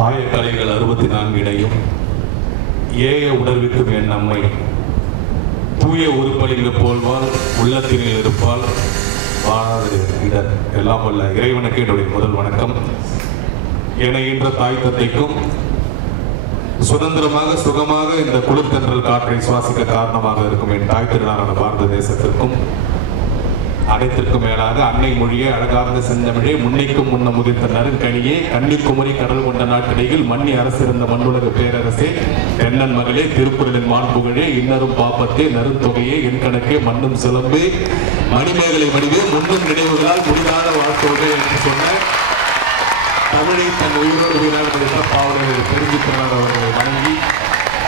ஆயக்கலைகள் 64 இடையும் ஏய உணர்விக்கும் என் நம்மை தூய உருப்பலிங்க போல்வால் உள்ளத்தினில் இருப்பால் வாழாது இடர். எல்லாம் வல்ல இறைவனுக்கு என்னுடைய முதல் வணக்கம். இணைகின்ற தாய் தந்தைக்கும் சுதந்திரமாக சுகமாக இந்த குளிர்தன்றல் காற்றை சுவாசிக்க காரணமாக இருக்கும் என் தாய் திருநாளான பாரத தேசத்திற்கும் அனைத்திற்கும் மேலாக அன்னை மொழியே அழகார்ந்த செந்தமிழே முன்னைக்கும் முன்ன முதிர்த்த நறுங்கனியே கன்னிக்குமரி கடல் கொண்ட நாட்டிடையில் மன்னி அரசிருந்த மண்ணுலக பேரரசே தென்னன் மகளே திருக்குறளின் மாண்புகழே இன்னரும் பாப்பத்தே நறுந்தொகையே என் கணக்கே மண்ணும் சிலம்பே மணிமேகலை மணிவே முன்னும் நினைவுகளால் முடிவான வாழ்க்கை என்று சொன்ன தமிழை தன் உயிரோடு உயிராக பாவலர்கள் தெரிஞ்சுக்கிறார் அவர்களை வணங்கி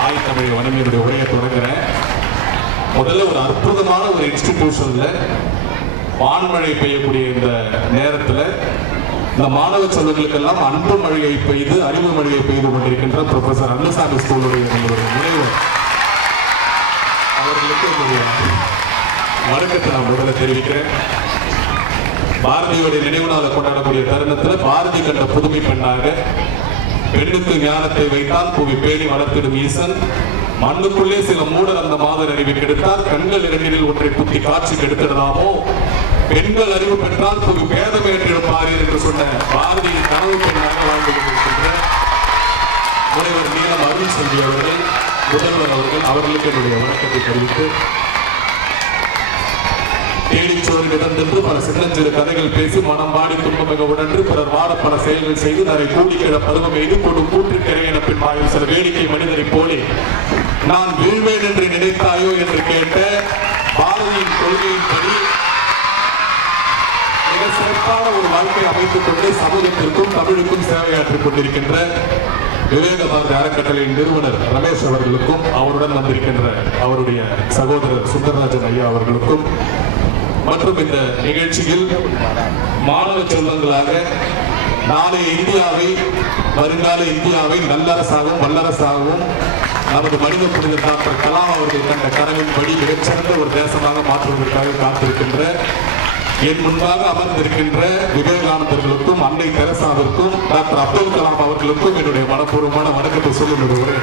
ஆய் தமிழை வணங்கியுடைய உரையை தொடங்குறேன். முதல்ல ஒரு அற்புதமான ஒரு இன்ஸ்டிடியூஷன்ல வான்மழை பெய்யக்கூடிய இந்த நேரத்தில் இந்த மாணவ செல்வங்களுக்கெல்லாம் அன்பு மழையை பெய்து அறிவு மழையை பெய்து கொண்டிருக்கின்ற ப்ரொஃபசர் அன்னசாமி ஸ்கூலுடைய நினைவு அவர்களுக்கு என்னுடைய வணக்கத்தை நான் முதல்ல தெரிவிக்கிறேன். பாரதியோடைய நினைவு நாளை கொண்டாடக்கூடிய தருணத்தில் பாரதி கண்ட புதுமை பெண்ணாக பெண்ணுக்கு ஞானத்தை வைத்தால் புவி பேணி வளர்த்திடும் ஈசன் மண்ணுக்குள்ளே சில மூடர் அந்த மாதர் அறிவை கெடுத்தால் கண்கள் இரண்டில் ஒன்றை குத்தி காட்சி கெடுத்திடலாமோ பெண்கள் அறிவு பெற்றால் புது பேதம் ஏற்றிருப்பார் என்று சொன்ன பாரதியின் கனவு பெண்ணாக வாழ்ந்து கொண்டிருக்கின்ற முனைவர் நீலம் அருள் செல்வி அவர்கள் முதல்வர் அவர்களுக்கு என்னுடைய வணக்கத்தை தெரிவித்து தேடிச்சோறு கிடந்தென்று பல சின்னஞ்சிறு கதைகள் பேசி மனம் வாடி துன்பமிக உடன்று பிறர் வாட பல செயல்கள் செய்து நரை கூடிக்கிற பருவம் எய்து கொடும் கூற்றுக்கிறையின பின் வாயும் சில வேடிக்கை மனிதரை போலே நான் வீழ்வேன் என்று நினைத்தாயோ என்று கேட்ட பாரதியின் கொள்கையின்படி மிக சிறப்பான ஒரு வாழ்க்கை அமைத்துக் கொண்டு சமூகத்திற்கும் தமிழுக்கும் சேவையாற்றிக் கொண்டிருக்கின்ற விவேக பாரதி அறக்கட்டளையின் நிறுவனர் ரமேஷ் அவர்களுக்கும் அவருடன் வந்திருக்கின்ற அவருடைய சகோதரர் சுந்தரராஜன் ஐயா அவர்களுக்கும் மற்றும் இந்த நிகழ்ச்சியில் மாணவ செல்வங்களாக நாளைய இந்தியாவை வருங்கால இந்தியாவை நல்லரசாகவும் வல்லரசாகவும் நமது மனித புனிதர் டாக்டர் கலாம் அவர்கள் கண்ட கனவின்படி மிகச்சிறந்த ஒரு தேசமாக மாற்றுவதற்காக காத்திருக்கின்ற என் முன்பாக அமர்ந்திருக்கின்ற விவேகானந்தர்களுக்கும் அன்னை தெரசாவிற்கும் டாக்டர் அப்துல் கலாம் அவர்களுக்கும் என்னுடைய மனப்பூர்வமான வணக்கத்தை சொல்லுவது உரை.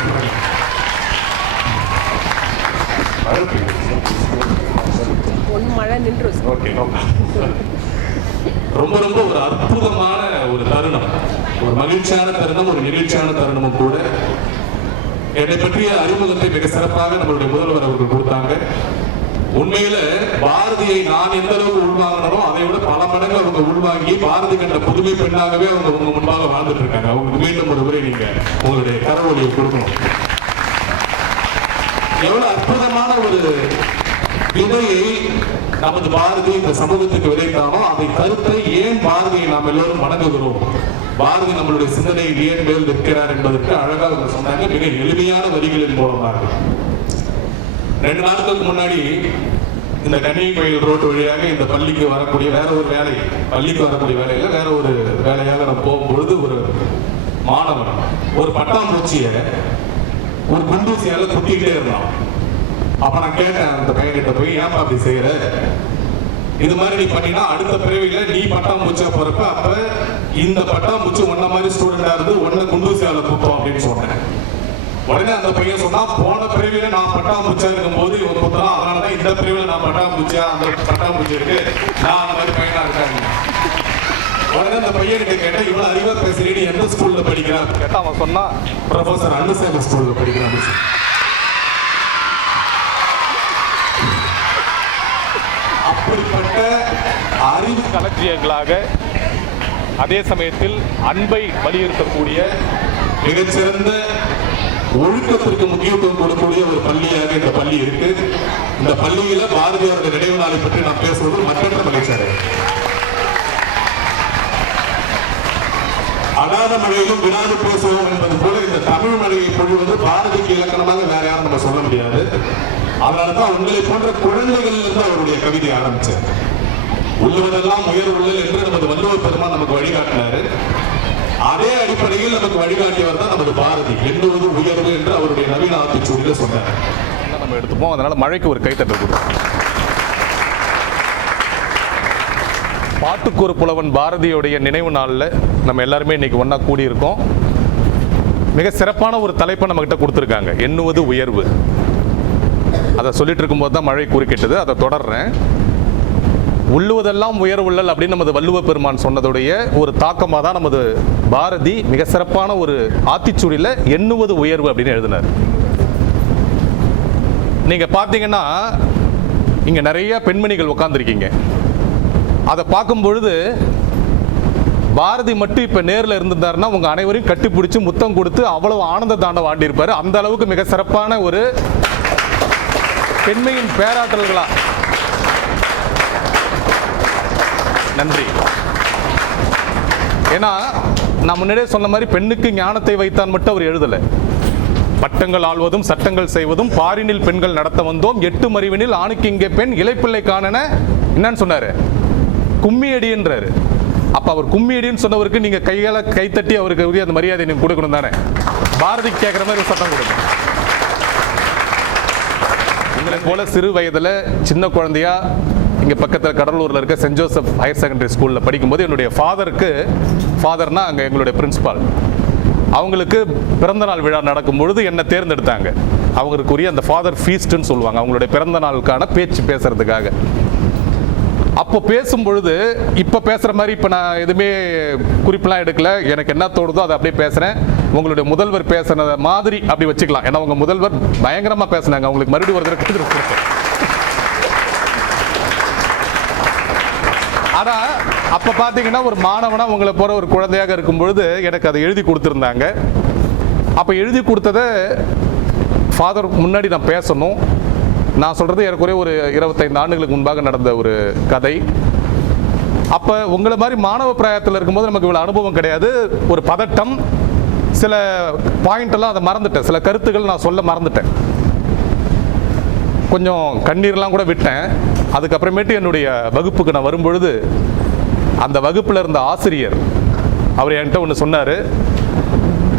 ரொம்ப ரொம்ப ஒரு அற்புதமான ஒரு தருணம், ஒரு மகிழ்ச்சியான தருணம், ஒரு நிகழ்ச்சியான தருணமும் கூட. என்னை பற்றிய அறிமுகத்தை மிக சிறப்பாக நம்மளுடைய முதல்வர் அவர்கள் கொடுத்தாங்க. உண்மையில பாரதியை நான் எந்த அளவுக்கு உள்வாங்கினோ அதை விட பல மடங்கு அவங்க உள்வாங்கி பாரதி கண்ட புதுமை பெண்ணாகவே அவங்க உங்க முன்பாக வாழ்ந்துட்டு இருக்காங்க. அவங்களுக்கு மீண்டும் ஒரு முறை நீங்க உங்களுடைய கரவொலியை கொடுக்கணும். எவ்வளவு அற்புதமான ஒரு விதையை நமது பாரதி இந்த சமூகத்துக்கு விதைத்தானோ அதை கருத்தை ஏன் பாரதியை நாம் எல்லோரும் வணங்குகிறோம், பாரதி நம்மளுடைய சிந்தனையில் ஏன் மேல் நிற்கிறார் என்பதற்கு அழகாக சொன்னாங்க மிக எளிமையான வரிகளின் மூலமாக. 2 நாட்களுக்கு முன்னாடி இந்த கன்னியகோயில் ரோடு வழியாக இந்த பள்ளிக்கு வரக்கூடிய வேற ஒரு வேலை, பள்ளிக்கு வரக்கூடிய வேலையில வேற ஒரு வேலையாக நான் போகும்பொழுது ஒரு மாணவன் ஒரு பட்டாம்பூச்சிய ஒரு குண்டூசியால குத்திக்கிட்டே இருந்தான். அப்ப நான் கேட்டேன் அந்த பையன்கிட்ட போய், ஏன் அப்படி செய்யற, இது மாதிரி நீ பண்ணினா அடுத்த பிறவில நீ பட்டாம்பூச்சியா போறப்ப அப்ப இந்த பட்டாம்பூச்சி ஒன்ன மாதிரி ஸ்டூடெண்டா இருந்து ஒன்ன குண்டூசியால குத்தோம் அப்படின்னு சொன்னேன். உடனே அந்த பையன் சொன்னா, போன பிரிவில நான் பட்டாம்பூச்சியா இருக்கும் போது இவன் குத்தான், அதனாலதான் இந்த பிரிவில நான் பட்டாம்பூச்சியா அந்த பட்டாம்பூச்சி இருக்கு நான் அந்த மாதிரி பையனா இருக்காங்க. உடனே அந்த பையன்கிட்ட கேட்டேன், இவ்வளவு அறிவா பேசுறீங்க எந்த ஸ்கூல்ல படிக்கிறான் கேட்டா அவன் சொன்னா ப்ரொஃபசர் அன்னசாமி ஸ்கூல்ல படிக்கிறான். அப்படிப்பட்ட அறிவு களஞ்சியங்களாக அதே சமயத்தில் அன்பை வலியுறுத்தக்கூடிய மிகச்சிறந்த ஒழுக்கத்திற்கு முக்கியத்துவம் கொடுக்கக்கூடிய ஒரு பள்ளியாக இந்த பள்ளி இருக்கு. இந்த பள்ளியில பாரதியாருடைய நினைவு நாளை பற்றி நாம் பேசுவது மற்றற்ற மகிழ்ச்சி. அடாத மழையிலும் வினாது பேசுவோம் என்பது போல இந்த தமிழ் மழையை பொழிவது பாரதிக்கு இலக்கணமாக வேற யாரும் நம்ம சொல்ல முடியாது. அதனாலதான் உங்களை போன்ற குழந்தைகள் இருந்து அவருடைய கவிதை ஆரம்பிச்சார். உள்ளவரெல்லாம் உயர் உள்ளல் என்று நமது வள்ளுவர் பெருமான் நமக்கு வழிகாட்டினாரு. அதே அடிப்படையில் நமக்கு வழிகாட்டியவர் தான் நமது பாரதி. எண்ணுவது உயர்வு என்று அவருடைய நவீன ஆத்திச்சூடியில சொன்னார். நம்ம எடுத்துப்போம். அதனால மழைக்கு ஒரு கைத்தட்டல் கொடுக்கும். பாட்டுக்கு ஒரு புலவன் பாரதியோடைய நினைவு நாளில் நம்ம எல்லாருமே இன்னைக்கு ஒன்றா கூடியிருக்கோம். மிக சிறப்பான ஒரு தலைப்பை நம்மகிட்ட கொடுத்துருக்காங்க, எண்ணுவது உயர்வு. அதை சொல்லிட்டு இருக்கும்போது தான் மழை குறுக்கிட்டது, அதை தொடர்றேன். உள்ளுவதெல்லாம் உயர்வுள்ளல் அப்படின்னு நமது வள்ளுவ பெருமான் சொன்னதுடைய ஒரு தாக்கமாக தான் நமது பாரதி மிக சிறப்பான ஒரு ஆத்திச்சூடியில் எண்ணுவது உயர்வு அப்படின்னு எழுதினார். நீங்க பார்த்தீங்கன்னா இங்க நிறைய பெண்மணிகள் உட்கார்ந்துருக்கீங்க. அதை பார்க்கும் பொழுது பாரதி மட்டும் இப்ப நேரில் இருந்திருந்தாருன்னா உங்க அனைவரையும் கட்டிப்பிடிச்சு முத்தம் கொடுத்து அவ்வளவு ஆனந்த தாண்டம் ஆடியிருப்பாரு. அந்த அளவுக்கு மிக சிறப்பான ஒரு பெண்மையின் பேராற்றல்களா. நன்றி. ஏன்னா நான் முன்னாடியே சொன்ன மாதிரி பெண்ணுக்கு ஞானத்தை வைத்தான் மட்டும் அவர் எழுதலை. பட்டங்கள் ஆள்வதும் சட்டங்கள் செய்வதும் பாரினில் பெண்கள் நடத்த வந்தோம், 8 மறிவினில் ஆணுக்கு இங்கே பெண் இலைப்பிள்ளை காணன என்னன்னு சொன்னாரு, கும்மியடின்றாரு. அப்ப அவர் கும்மியடின்னு சொன்னவருக்கு நீங்க கையால கைத்தட்டி அவருக்கு உரிய அந்த மரியாதை நீங்க கொடுக்கணும் தானே. பாரதி கேட்கிற மாதிரி சட்டம் கொடுக்கணும். உங்களை போல சிறு வயதுல சின்ன குழந்தையா இங்க பக்கத்தில் கடலூர்ல இருக்க சென்ட் ஜோசப் ஹையர் செகண்டரி ஸ்கூல்ல படிக்கும்போது என்னுடைய ஃபாதர்னா அங்க எங்களுடைய பிரின்சிபால், அவங்களுக்கு பிறந்தநாள் விழா நடக்கும் பொழுது என்னை தேர்ந்தெடுத்தாங்க. அவங்களுக்குரிய அந்த ஃபாதர் ஃபீஸ்ட்னு சொல்லுவாங்க, அவங்களுடைய பிறந்த நாளுக்கான பேச்சு பேசுறதுக்காக. அப்போ பேசும் பொழுது இப்ப பேசுற மாதிரி இப்ப நான் எதுவுமே குறிப்பெல்லாம் எடுக்கல, எனக்கு என்ன தோணுதோ அதை அப்படியே பேசுறேன். உங்களுடைய முதல்வர் பேசுனத மாதிரி அப்படி வச்சுக்கலாம். ஏன்னா உங்க முதல்வர் பயங்கரமா பேசினாங்க, அவங்களுக்கு மறுபடியும் ஒரு தடவை. ஆனா அப்ப பாத்தீங்கன்னா ஒரு மாணவனா உங்களை போற ஒரு குழந்தையாக இருக்கும் பொழுது எனக்கு அதை எழுதி கொடுத்திருந்தாங்க. அப்ப எழுதி கொடுத்ததை ஃபாதர் முன்னாடி நான் பேசணும். நான் சொல்றது ஏறக்குறைய ஒரு 25 ஆண்டுகளுக்கு முன்பாக நடந்த ஒரு கதை. அப்ப உங்களை மாதிரி மாணவ பிராயத்தில் இருக்கும்போது நமக்கு இவ்வளவு அனுபவம் கிடையாது. ஒரு பதட்டம், சில பாயிண்ட் எல்லாம் அதை மறந்துட்டேன், சில கருத்துக்கள் நான் சொல்ல மறந்துட்டேன், கொஞ்சம் கண்ணீர்லாம் கூட விட்டேன். அதுக்கப்புறமேட்டு என்னுடைய வகுப்புக்கு நான் வரும்பொழுது அந்த வகுப்புல இருந்த ஆசிரியர் அவர் என்கிட்ட ஒன்று சொன்னாரு,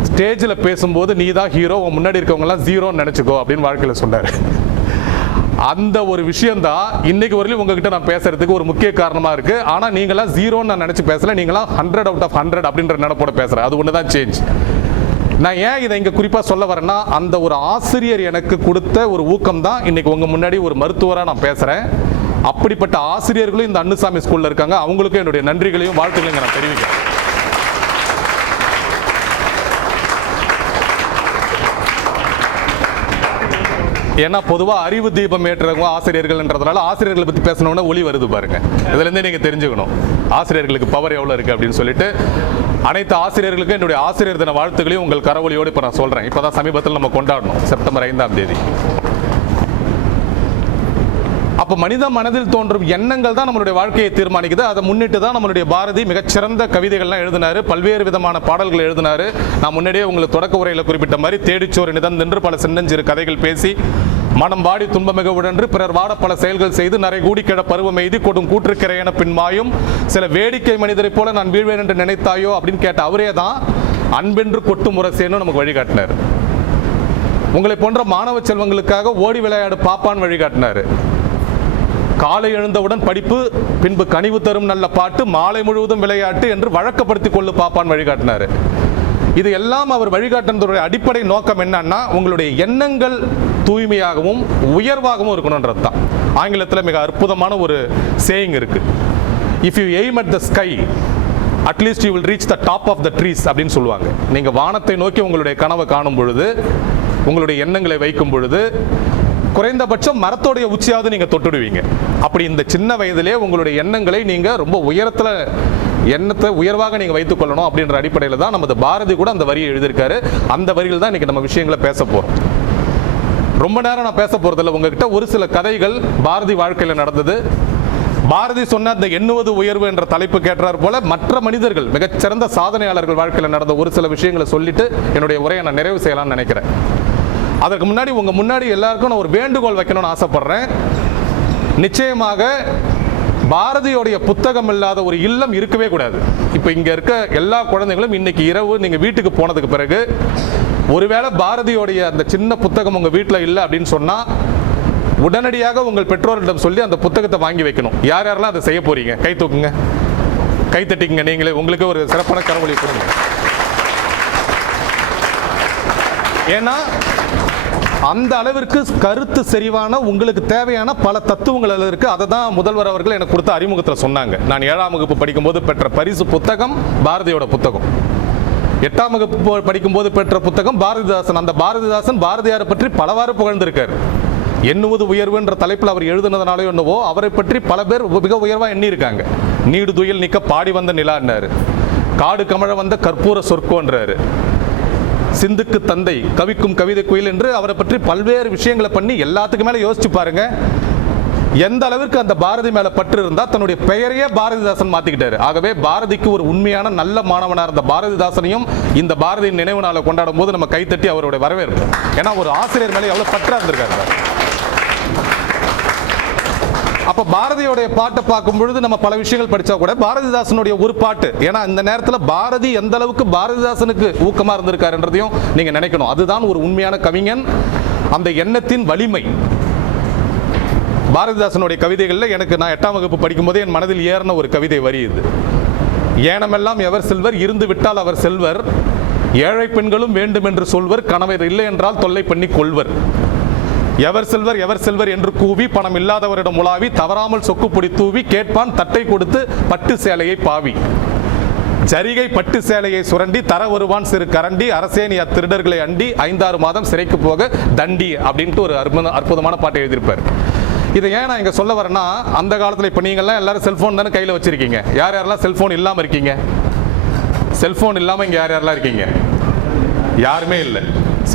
ஸ்டேஜில் பேசும்போது நீ தான் ஹீரோ, உன் முன்னாடி இருக்கவங்கலாம் ஜீரோன்னு நினைச்சுக்கோ அப்படின்னு வாழ்க்கையில் சொன்னார். அந்த ஒரு விஷயம்தான் இன்னைக்கு வரையிலும் உங்ககிட்ட நான் பேசுறதுக்கு ஒரு முக்கிய காரணமா இருக்கு. ஆனா நீங்களாம் ஜீரோன்னு நான் நினைச்சு பேசல, நீங்களாம் 100 out of 100 அப்படின்ற நினைப்போட பேசுறேன். அது ஒன்று தான் சேஞ்ச். நான் ஏன் இதை இங்க குறிப்பா சொல்ல வரேன்னா, அந்த ஒரு ஆசிரியர் எனக்கு கொடுத்த ஒரு ஊக்கம் தான் இன்னைக்கு உங்க முன்னாடி ஒரு மருத்துவரா நான் பேசுறேன். அப்படிப்பட்ட ஆசிரியர்களும் இந்த அன்னுசாமி ஸ்கூல்ல இருக்காங்க. அவங்களுக்கும் என்னுடைய நன்றிகளையும் வாழ்த்துக்களையும் நான் தெரிவிக்கிறேன். ஏன்னா பொதுவா அறிவு தீபம் ஏற்றுறவங்க ஆசிரியர்கள்ன்றதுனால ஆசிரியர்களை பத்தி பேசணும்னா ஒளி வருது பாருங்க. இதுல இருந்தே நீங்க தெரிஞ்சுக்கணும் ஆசிரியர்களுக்கு பவர் எவ்வளவு இருக்கு அப்படின்னு சொல்லிட்டு. அனைத்து ஆசிரியர்களுக்கும் என்னுடைய ஆசிரியர் தின வாழ்த்துக்களையும் உங்கள் கரவொலியோடு இப்ப நான் சொல்றேன். இப்பதான் சமீபத்தில் நம்ம கொண்டாடணும், செப்டம்பர் 5ஆம் தேதி. அப்ப மனித மனதில் தோன்றும் எண்ணங்கள் தான் நம்மளுடைய வாழ்க்கையை தீர்மானிக்குது. அதை முன்னிட்டு தான் நம்மளுடைய பாரதி மிகச்சிறந்த கவிதைகள்லாம் எழுதினாரு, பல்வேறு விதமான பாடல்கள் எழுதினாரு. நான் முன்னாடியே உங்களுக்கு தொடக்க உரையில குறிப்பிட்ட மாதிரி தேடிச்சோறு நிதம் நின்று பல சின்னஞ்சிறு கதைகள் பேசி மனம் வாடி துன்பமிக உடன்று பிறர் வாட பல செயல்கள் செய்து நரை கூடி கிழ பருவம் எய்தி கொடும் கூற்றுக்கிறையென பின்மாயும் சில வேடிக்கை மனிதரை போல நான் வீழ்வேன் என்று நினைத்தாயோ அப்படின்னு கேட்ட அவரே தான் அன்பென்று கொட்டு முரசேன்னு நமக்கு வழிகாட்டினார். உங்களை போன்ற மாணவ செல்வங்களுக்காக ஓடி விளையாடு பாப்பான் வழிகாட்டினாரு. காலை எழுந்தவுடன் படிப்பு, பின்பு கனிவு தரும் நல்ல பாட்டு, மாலை முழுவதும் விளையாட்டு என்று வழக்கப்படுத்திக் கொள்ளு பாப்பான் வழிகாட்டினாரு. இது எல்லாம் அவர் வழிகாட்டினுடைய அடிப்படை நோக்கம் என்னன்னா, உங்களுடைய எண்ணங்கள் தூய்மையாகவும் உயர்வாகவும் இருக்கணும்ன்றது தான். ஆங்கிலத்தில் மிக அற்புதமான ஒரு சேயிங் இருக்கு, if you aim at the sky at least you will reach the top of the trees அப்படின்னு சொல்லுவாங்க. நீங்க வானத்தை நோக்கி உங்களுடைய கனவை காணும் பொழுது, உங்களுடைய எண்ணங்களை வைக்கும் பொழுது குறைந்தபட்சம் மரத்தோடைய உச்சியாவது நீங்க தொட்டுடுவீங்க. அப்படி இந்த சின்ன வயதிலே உங்களுடைய எண்ணங்களை நீங்க ரொம்ப உயரத்துல எண்ணத்தை உயர்வாக நீங்க வைத்துக் கொள்ளணும் அப்படின்ற அடிப்படையில் தான் நமது பாரதி கூட அந்த வரியை எழுதியிருக்காரு. அந்த வரியில் தான் இன்னைக்கு நம்ம விஷயங்களை பேச போறோம். ரொம்ப நேரம் நான் பேச போறதில்ல, உங்ககிட்ட ஒரு சில கதைகள் பாரதி வாழ்க்கையில் நடந்தது. பாரதி சொன்ன அந்த எண்ணுவது உயர்வு என்ற தலைப்பு கேட்டார் போல மற்ற மனிதர்கள் மிகச்சிறந்த சாதனையாளர்கள் வாழ்க்கையில் நடந்த ஒரு சில விஷயங்களை சொல்லிட்டு என்னுடைய உரையை நான் நிறைவு செய்யலாம்னு நினைக்கிறேன். அதற்கு முன்னாடி உங்க முன்னாடி எல்லாருக்கும் நான் ஒரு வேண்டுகோள் வைக்கணும்னு ஆசைப்படுறேன். நிச்சயமாக பாரதியோடைய புத்தகம் இல்லாத ஒரு இல்லம் இருக்கவே கூடாது. இப்ப இங்க இருக்க எல்லா குழந்தைகளும் இன்னைக்கு இரவு நீங்க வீட்டுக்கு போனதுக்கு பிறகு ஒருவேளை பாரதியோடைய அந்த சின்ன புத்தகம் உங்க வீட்டுல இல்லை அப்படின்னு சொன்னா உடனடியாக உங்கள் பெற்றோரிடம் சொல்லி அந்த புத்தகத்தை வாங்கி வைக்கணும். யார் யாரெல்லாம் அதை செய்ய போறீங்க கை தூக்குங்க, கை தட்டிக்குங்க. நீங்களே உங்களுக்கு ஒரு சிறப்பான கரவொலி கொடுங்க. ஏன்னா அந்த அளவிற்கு கருத்து செறிவான உங்களுக்கு தேவையான பல தத்துவங்கள் அதில் இருக்கு. அதை தான் முதல்வர் அவர்கள் எனக்கு கொடுத்த அறிமுகத்தில் சொன்னாங்க. நான் 7ஆம் வகுப்பு படிக்கும்போது பெற்ற பரிசு புத்தகம் பாரதியோட புத்தகம். 8ஆம் வகுப்பு படிக்கும்போது பெற்ற புத்தகம் பாரதிதாசன். அந்த பாரதிதாசன் பாரதியாரை பற்றி பலவாறு புகழ்ந்திருக்கார். எண்ணுவது உயர்வு என்ற தலைப்பில் அவர் எழுதுனதுனாலே என்னவோ அவரை பற்றி பல பேர் மிக உயர்வாக எண்ணியிருக்காங்க. நீடு துயில் நிற்க பாடி வந்த நிலான்னாரு, காடு கமழ வந்த கற்பூர சொற்கோன்றாரு, சிந்துக்கு தந்தை கவிக்கும் கவிதை குயில் என்று அவரை பற்றி பல்வேறு விஷயங்களை பண்ணி எல்லாத்துக்கு மேலே யோசிச்சு பாருங்க. எந்த அளவிற்கு அந்த பாரதி மேல பற்று இருந்தா தன்னுடைய பெயரையே பாரதிதாசன் மாத்திக்கிட்டாரு. ஆகவே பாரதிக்கு ஒரு உண்மையான நல்ல மாணவனா இருந்த பாரதிதாசனையும் இந்த பாரதியின் நினைவு நாளை கொண்டாடும் போது நம்ம கைத்தட்டி அவருடைய வரவேற்பு. ஏன்னா ஒரு ஆசிரியர் மேலே எவ்வளவு பற்றா இருந்திருக்காரு. அப்ப பாரதியோடைய பாட்டை பார்க்கும் பொழுது நம்ம பல விஷயங்கள் படிச்சா கூட பாரதிதாசனுடைய ஒரு பாட்டு, ஏன்னா இந்த நேரத்தில் பாரதி எந்த அளவுக்கு பாரதிதாசனுக்கு ஊக்கமா இருந்திருக்காருன்றதையும் நீங்க நினைக்கணும். அதுதான் ஒரு உண்மையான கவிஞன், அந்த எண்ணத்தின் வலிமை. பாரதிதாசனுடைய கவிதைகளில் எனக்கு நான் 8ஆம் வகுப்பு படிக்கும் போதே என் மனதில் ஏறின ஒரு கவிதை வரி இது. ஏனமெல்லாம் எவர் செல்வர், இருந்து விட்டால் அவர் செல்வர், ஏழை பெண்களும் வேண்டும் என்று சொல்வர், கணவர் இல்லை என்றால் தொல்லை பண்ணி கொள்வர். எவர் செல்வர் எவர் செல்வர் என்று கூவி பணம் இல்லாதவரிடம் உலாவி தவறாமல் சொக்குப்பொடி தூவி கேட்பான் தட்டை கொடுத்து பட்டு சேலையை பாவி, ஜரிகை பட்டு சேலையை சுரண்டி தர வருவான் சிறு கரண்டி, அரசேனி அத்திருடர்களை அண்டி 5-6 மாதம் சிறைக்கு போக தண்டி அப்படின்ட்டு ஒரு அற்புதமான பாட்டை எழுதியிருப்பார். இதை ஏன் நான் இங்கே சொல்ல வரேன்னா, அந்த காலத்தில் இப்போ நீங்கள்லாம் எல்லாரும் செல்ஃபோன் தானே கையில் வச்சுருக்கீங்க. யார் யாரெல்லாம் செல்ஃபோன் இல்லாமல் இருக்கீங்க? செல்ஃபோன் இல்லாமல் இங்கே யார் யாரெல்லாம் இருக்கீங்க? யாருமே இல்லை.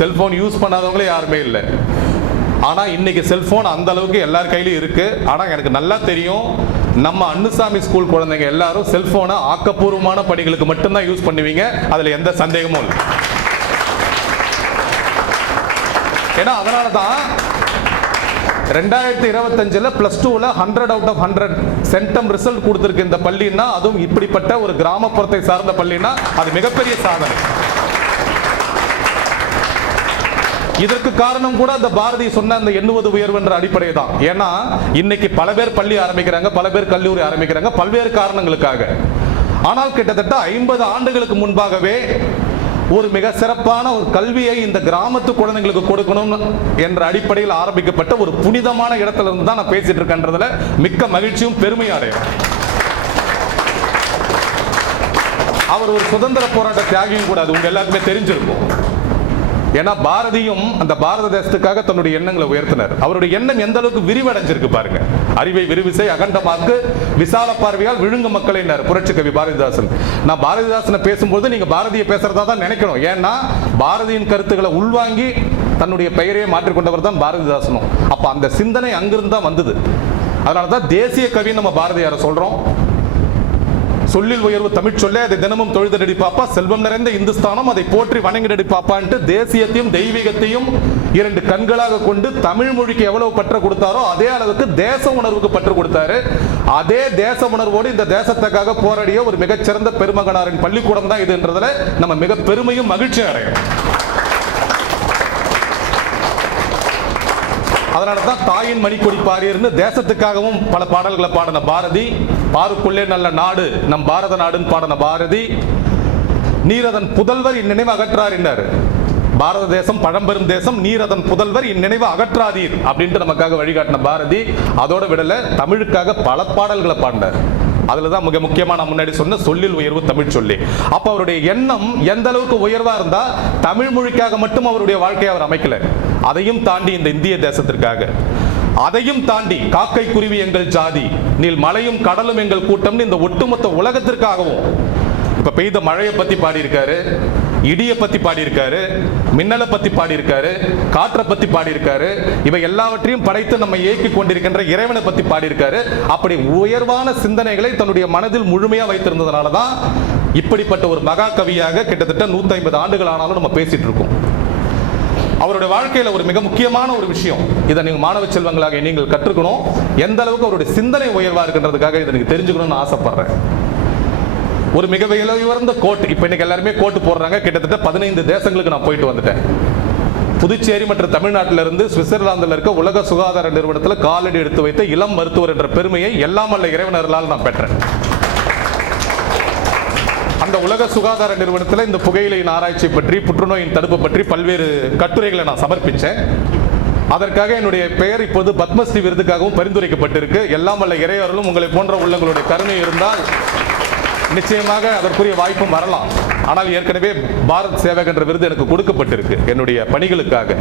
செல்ஃபோன் யூஸ் பண்ணாதவங்களே யாருமே இல்லை. ஆனால் இன்னைக்கு செல்ஃபோன் அந்த அளவுக்கு எல்லார் கையிலையும் இருக்கு. ஆனால் எனக்கு நல்லா தெரியும், நம்ம அன்னுசாமி ஸ்கூல் குழந்தைங்க எல்லாரும் செல்ஃபோனை ஆக்கப்பூர்வமான பணிகளுக்கு மட்டும்தான் யூஸ் பண்ணுவீங்க. அதில் எந்த சந்தேகமும் இல்லை. ஏன்னா அதனால தான் 2025 +2ல் 100 out of 100 சென்டம் ரிசல்ட் கொடுத்திருக்கு இந்த பள்ளின்னா, அதுவும் இப்படிப்பட்ட ஒரு கிராமப்புறத்தை சார்ந்த பள்ளின்னா அது மிகப்பெரிய சாதனை. இதற்கு காரணம் கூட அந்த பாரதி சொன்ன அந்த எண்ணுவது உயர்வு என்ற அடிப்படை தான். ஏன்னா இன்னைக்கு பல பேர் பள்ளி ஆரம்பிக்கிறாங்க, பல பேர் கல்லூரி ஆரம்பிக்கிறாங்க பல்வேறு காரணங்களுக்காக. ஆனால் கிட்டத்தட்ட 50 ஆண்டுகளுக்கு முன்பாகவே ஒரு மிக சிறப்பான ஒரு கல்வியை இந்த கிராமத்து குழந்தைங்களுக்கு கொடுக்கணும் என்ற அடிப்படையில் ஆரம்பிக்கப்பட்ட ஒரு புனிதமான இடத்துல இருந்து தான் நான் பேசிட்டு இருக்கேன்றதுல மிக்க மகிழ்ச்சியும் பெருமையும் அடையும். அவர் ஒரு சுதந்திர போராட்ட தியாகியும் கூட, அது உங்க எல்லாருக்குமே தெரிஞ்சிருக்கும். ஏன்னா பாரதியும் அந்த பாரத தேசத்துக்காக தன்னுடைய எண்ணங்களை உயர்த்தினார். அவருடைய எண்ணம் எந்த அளவுக்கு விரிவடைஞ்சிருக்கு பாருங்க. அறிவை விரிவிசை அகண்டமாக்கு விசால பார்வையால் விழுங்கு மக்களை புரட்சி கவி பாரதிதாசன். நான் பாரதிதாசனை பேசும்போது நீங்க பாரதியை பேசுறதா தான் நினைக்கணும். ஏன்னா பாரதியின் கருத்துக்களை உள்வாங்கி தன்னுடைய பெயரையே மாற்றிக்கொண்டவர் தான் பாரதிதாசனும். அப்ப அந்த சிந்தனை அங்கிருந்து தான் வந்தது. அதனாலதான் தேசிய கவி நம்ம பாரதியாரை சொல்றோம். சொல்லில் உயர்வு தமிழ் சொல்லே அதை தினமும் தொழுதடி பாப்பா, செல்வம் நிறைந்த இந்துஸ்தானம் அதை போற்றி வணங்கிடடி பாப்பான்ட்டு தேசியத்தையும் தெய்வீகத்தையும் 2 கண்களாக கொண்டு தமிழ் மொழிக்கு எவ்வளவு பற்று கொடுத்தாரோ அதே அளவுக்கு தேச உணர்வுக்கு பற்று கொடுத்தாரு. அதே தேச உணர்வோடு இந்த தேசத்துக்காக போராடிய ஒரு மிகச்சிறந்த பெருமகனாரின் பள்ளிக்கூடம் தான் இதுன்றதுல நம்ம மிக பெருமையும் மகிழ்ச்சியும் அடையும். அதனால தான் தாயின் மணிக்கொடி பாரியர்னு தேசத்துக்காகவும் பல பாடல்களை பாடின பாரதி, பாருக்குள்ளே நல்ல நாடு நம் பாரத நாடுன்னு பாடின பாரதி, நீரதன் புதல்வர் இந்நினைவு அகற்றார் என்றார். பாரத தேசம் பழம்பெரும் தேசம், நீரதன் புதல்வர் இந்நினைவு அகற்றாதீர் அப்படின்ட்டு நமக்காக வழிகாட்டின பாரதி. அதோட விடல தமிழுக்காக பல பாடல்களை பாடினார். அதுலதான் மிக முக்கியமா நான் முன்னாடி சொன்ன சொல்லில் உயர்வு தமிழ் சொல்லி. அப்ப அவருடைய எண்ணம் எந்த அளவுக்கு உயர்வா இருந்தா தமிழ் மொழிக்காக மட்டும் அவருடைய வாழ்க்கையை அவர் அமைக்கல, அதையும் தாண்டி இந்த இந்திய தேசத்திற்காக, அதையும் தாண்டி காக்கை குருவி எங்கள் ஜாதி, நீல் மலையும் கடலும் எங்கள் கூட்டம், இந்த ஒட்டுமொத்த உலகத்திற்காகவும். இப்ப பெய்த மழையை பத்தி பாடியிருக்காரு, இடியை பத்தி பாடியிருக்காரு, மின்னலை பத்தி பாடியிருக்காரு, காற்றை பத்தி பாடியிருக்காரு. இவை எல்லாவற்றையும் படைத்து நம்ம இயக்கி கொண்டிருக்கின்ற இறைவனை பத்தி பாடியிருக்காரு. அப்படி உயர்வான சிந்தனைகளை தன்னுடைய மனதில் முழுமையா வைத்திருந்ததுனால தான் இப்படிப்பட்ட ஒரு மகா கவியாக கிட்டத்தட்ட 150 ஆண்டுகள் ஆனாலும் நம்ம பேசிட்டு இருக்கோம். அவருடைய வாழ்க்கையில ஒரு மிக முக்கியமான ஒரு விஷயம், இதை நீங்க மாணவ செல்வங்களாக நீங்கள் கற்றுக்கணும். எந்த அளவுக்கு அவருடைய சிந்தனை உயர்வா இருக்குன்றதுக்காக இதை நீங்க தெரிஞ்சுக்கணும்னு ஆசைப்படுறேன். ஒரு மிக விலை உயர்ந்த கோட், இப்ப இன்னைக்கு எல்லாருமே கோட்டு போடுறாங்க. கிட்டத்தட்ட 15 தேசங்களுக்கு நான் போயிட்டு வந்துட்டேன். புதுச்சேரி மற்றும் தமிழ்நாட்டில இருந்து சுவிட்சர்லாந்துல இருக்க உலக சுகாதார நிறுவனத்தில் காலடி எடுத்து வைத்த இளம் மருத்துவர் என்ற பெருமையை எல்லாம் அல்ல இறைவனர்களால் நான் பெற்றேன். அந்த உலக சுகாதார நிறுவனத்தில் இந்த புகையிலையின் ஆராய்ச்சி பற்றி, புற்றுநோயின் தடுப்பு பற்றி பல்வேறு கட்டுரைகளை நான் சமர்ப்பித்தேன். அதற்காக என்னுடைய பெயர் இப்போது பத்மஸ்ரீ விருதுக்காகவும் பரிந்துரைக்கப்பட்டிருக்கு. எல்லாம் வல்ல இறையர்களும் உங்களை போன்ற உள்ளங்களுடைய கருணை இருந்தால் நிச்சயமாக அதற்குரிய வாய்ப்பும் வரலாம். ஆனால் ஏற்கனவே பாரத் சேவக் என்ற விருது எனக்கு கொடுக்கப்பட்டிருக்கு என்னுடைய பணிகளுக்காக.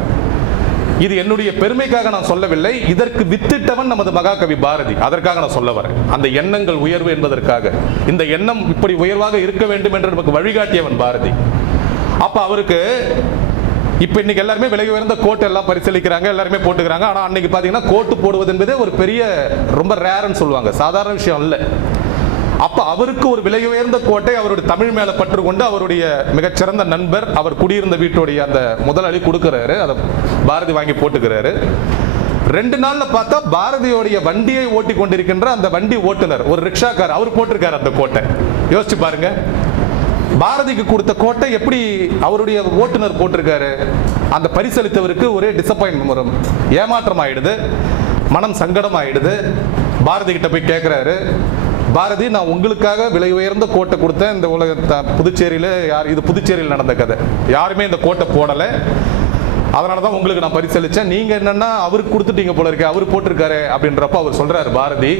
இது என்னுடைய பெருமைக்காக நான் சொல்லவில்லை. இதற்கு வித்திட்டவன் நமது மகாகவி பாரதி. அதற்காக நான் சொல்ல வரேன். அந்த எண்ணங்கள் உயர்வு என்பதற்காக, இந்த எண்ணம் இப்படி உயர்வாக இருக்க வேண்டும் என்று நமக்கு வழிகாட்டியவன் பாரதி. அப்ப அவருக்கு இப்ப இன்னைக்கு எல்லாருமே விலை உயர்ந்த கோட் எல்லாம் பரிசீலிக்கிறாங்க, எல்லாருமே போட்டுக்கிறாங்க. ஆனா அன்னைக்கு பாத்தீங்கன்னா கோட்டு போடுவது என்பதே ஒரு பெரிய ரொம்ப ரேர்னு சொல்லுவாங்க, சாதாரண விஷயம் இல்ல. அப்ப அவருக்கு ஒரு விலை உயர்ந்த கோட்டை அவருடைய தமிழ் மேல பற்று கொண்டு அவருடைய மிகச்சிறந்த நண்பர், அவர் குடியிருந்த வீட்டுடைய அந்த முதலாளி கொடுக்கிறாரு. அதை பாரதி வாங்கி போட்டுக்கிறாரு. 2 நாள்ல பார்த்தா பாரதியோடைய வண்டியை ஓட்டி கொண்டிருக்கின்ற அந்த வண்டி ஓட்டுநர், ஒரு ரிக்ஷாக்கார், அவர் போட்டிருக்காரு அந்த கோட்டை. யோசிச்சு பாருங்க, பாரதிக்கு கொடுத்த கோட்டை எப்படி அவருடைய ஓட்டுநர் போட்டிருக்காரு. அந்த பரிசளித்தவருக்கு ஒரே டிசப்பாயின்மெண்ட் வரும், ஏமாற்றம் ஆயிடுது, மனம் சங்கடம் ஆயிடுது. பாரதி கிட்ட போய் கேட்கிறாரு, பாரதி நான் உங்களுக்காக விலை உயர்ந்த கோட்டை கொடுத்தேன். இந்த உலக புதுச்சேரியில் இது புதுச்சேரியில் நடந்த கதை, யாருமே இந்த கோட்டை போடலை, அதனால தான் உங்களுக்கு நான் பரிசளித்தேன். நீங்க என்னன்னா அவருக்கு கொடுத்துட்டீங்க போல இருக்கு, அவர் போட்டிருக்காரு அப்படின்றப்ப அவர் சொல்றாரு, பாரதி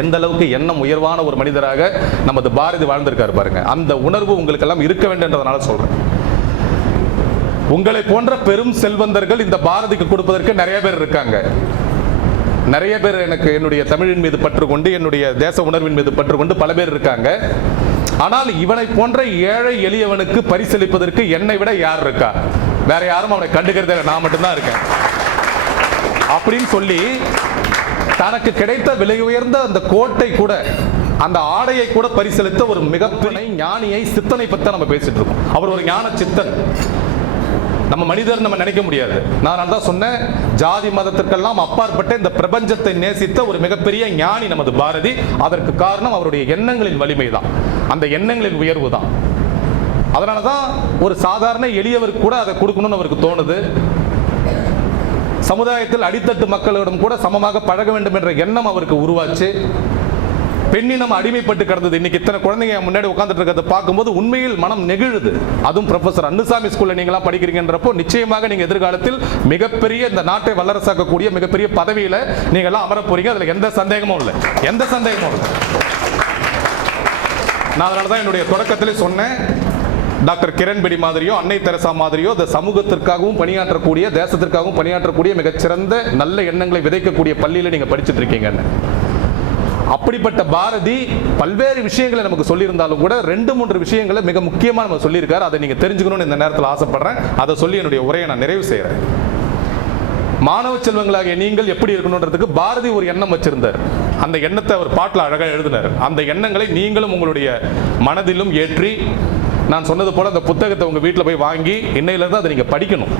எந்த அளவுக்கு எண்ணம் உயர்வான ஒரு மனிதராக நமது பாரதி வாழ்ந்திருக்காரு பாருங்க. அந்த உணர்வு உங்களுக்கு எல்லாம் இருக்க வேண்டும்ன்றதுனால சொல்றேன். உங்களை போன்ற பெரும் செல்வந்தர்கள் இந்த பாரதிக்கு கொடுப்பதற்கு நிறைய பேர் இருக்காங்க. நிறைய பேர் எனக்கு என்னுடைய தமிழின் மீது பற்று கொண்டு, என்னுடைய தேச உணர்வின் மீது பற்று கொண்டு பல பேர் இருக்காங்க. ஆனால் இவனை போன்ற ஏழை எளியவனுக்கு பரிசளிப்பதற்கு என்னை விட யார் இருக்கா? வேற யாரும் அவனை கண்டுக்கிறதே இல்லை, நான் மட்டும்தான் இருக்கேன் அப்படின்னு சொல்லி தனக்கு கிடைத்த விலை உயர்ந்த அந்த கோட்டை கூட, அந்த ஆடையை கூட பரிசளித்த ஒரு மிகப்பெரிய ஞானியை, சித்தனை பத்தி நம்ம பேசிட்டு இருக்கோம். அவர் ஒரு ஞான சித்தன். நம்ம மனிதர் நம்ம நினைக்க முடியாது. நான் தான் சொன்னேன், ஜாதி மதத்திற்கெல்லாம் அப்பாற்பட்ட இந்த பிரபஞ்சத்தை நேசித்த ஒரு மிகப்பெரிய ஞானி நமது பாரதி. அதற்கு காரணம் அவருடைய எண்ணங்களின் வலிமை தான், அந்த எண்ணங்களின் உயர்வு தான். அதனாலதான் ஒரு சாதாரண எளியவருக்கு கூட அதை கொடுக்கணும்னு அவருக்கு தோணுது. சமுதாயத்தில் அடித்தட்டு மக்களிடம் கூட சமமாக பழக வேண்டும் என்ற எண்ணம் அவருக்கு உருவாச்சு. பெண்ணினம் அடிமைப்பட்டு கிடந்தது. இன்னைக்கு இத்தனை குழந்தைங்க முன்னாடி உட்கார்ந்துட்டு இருக்கிறத பார்க்கும்போது உண்மையில் மனம் நெகிழுது. அதுவும் ப்ரொஃபசர் அன்னுசாமி ஸ்கூல்ல நீங்களாம் படிக்கிறீங்கன்றப்போ நிச்சயமாக நீங்க எதிர்காலத்தில் மிகப்பெரிய இந்த நாட்டை வல்லரசாக்கக்கூடிய மிகப்பெரிய பதவியில நீங்க எல்லாம் அமர போறீங்க. அதுல எந்த சந்தேகமும் இல்லை, எந்த சந்தேகமும் இல்லை. நான் அதனாலதான் என்னுடைய தொடக்கத்திலே சொன்னேன், டாக்டர் கிரண்பேடி மாதிரியோ, அன்னை தெரசா மாதிரியோ இந்த சமூகத்திற்காகவும் பணியாற்றக்கூடிய, தேசத்திற்காகவும் பணியாற்றக்கூடிய மிகச்சிறந்த நல்ல எண்ணங்களை விதைக்கக்கூடிய பள்ளியில நீங்க படிச்சுட்டு இருக்கீங்கன்னு. அப்படிப்பட்ட பாரதி பல்வேறு விஷயங்களை நமக்கு சொல்லியிருந்தாலும் கூட 2-3 விஷயங்களை மிக முக்கியமாக நம்ம சொல்லியிருக்காரு. அதை நீங்க தெரிஞ்சுக்கணும்னு இந்த நேரத்தில் ஆசைப்படுறேன். அதை சொல்லி என்னுடைய உரையை நான் நிறைவு செய்கிறேன். மாணவ செல்வங்களாகிய நீங்கள் எப்படி இருக்கணும்ன்றதுக்கு பாரதி ஒரு எண்ணம் வச்சிருந்தார். அந்த எண்ணத்தை அவர் பாட்டில் அழகாக எழுதினார். அந்த எண்ணங்களை நீங்களும் உங்களுடைய மனதிலும் ஏற்றி, நான் சொன்னது போல அந்த புத்தகத்தை உங்க வீட்டில் போய் வாங்கி இன்னையிலிருந்து அதை நீங்க படிக்கணும்.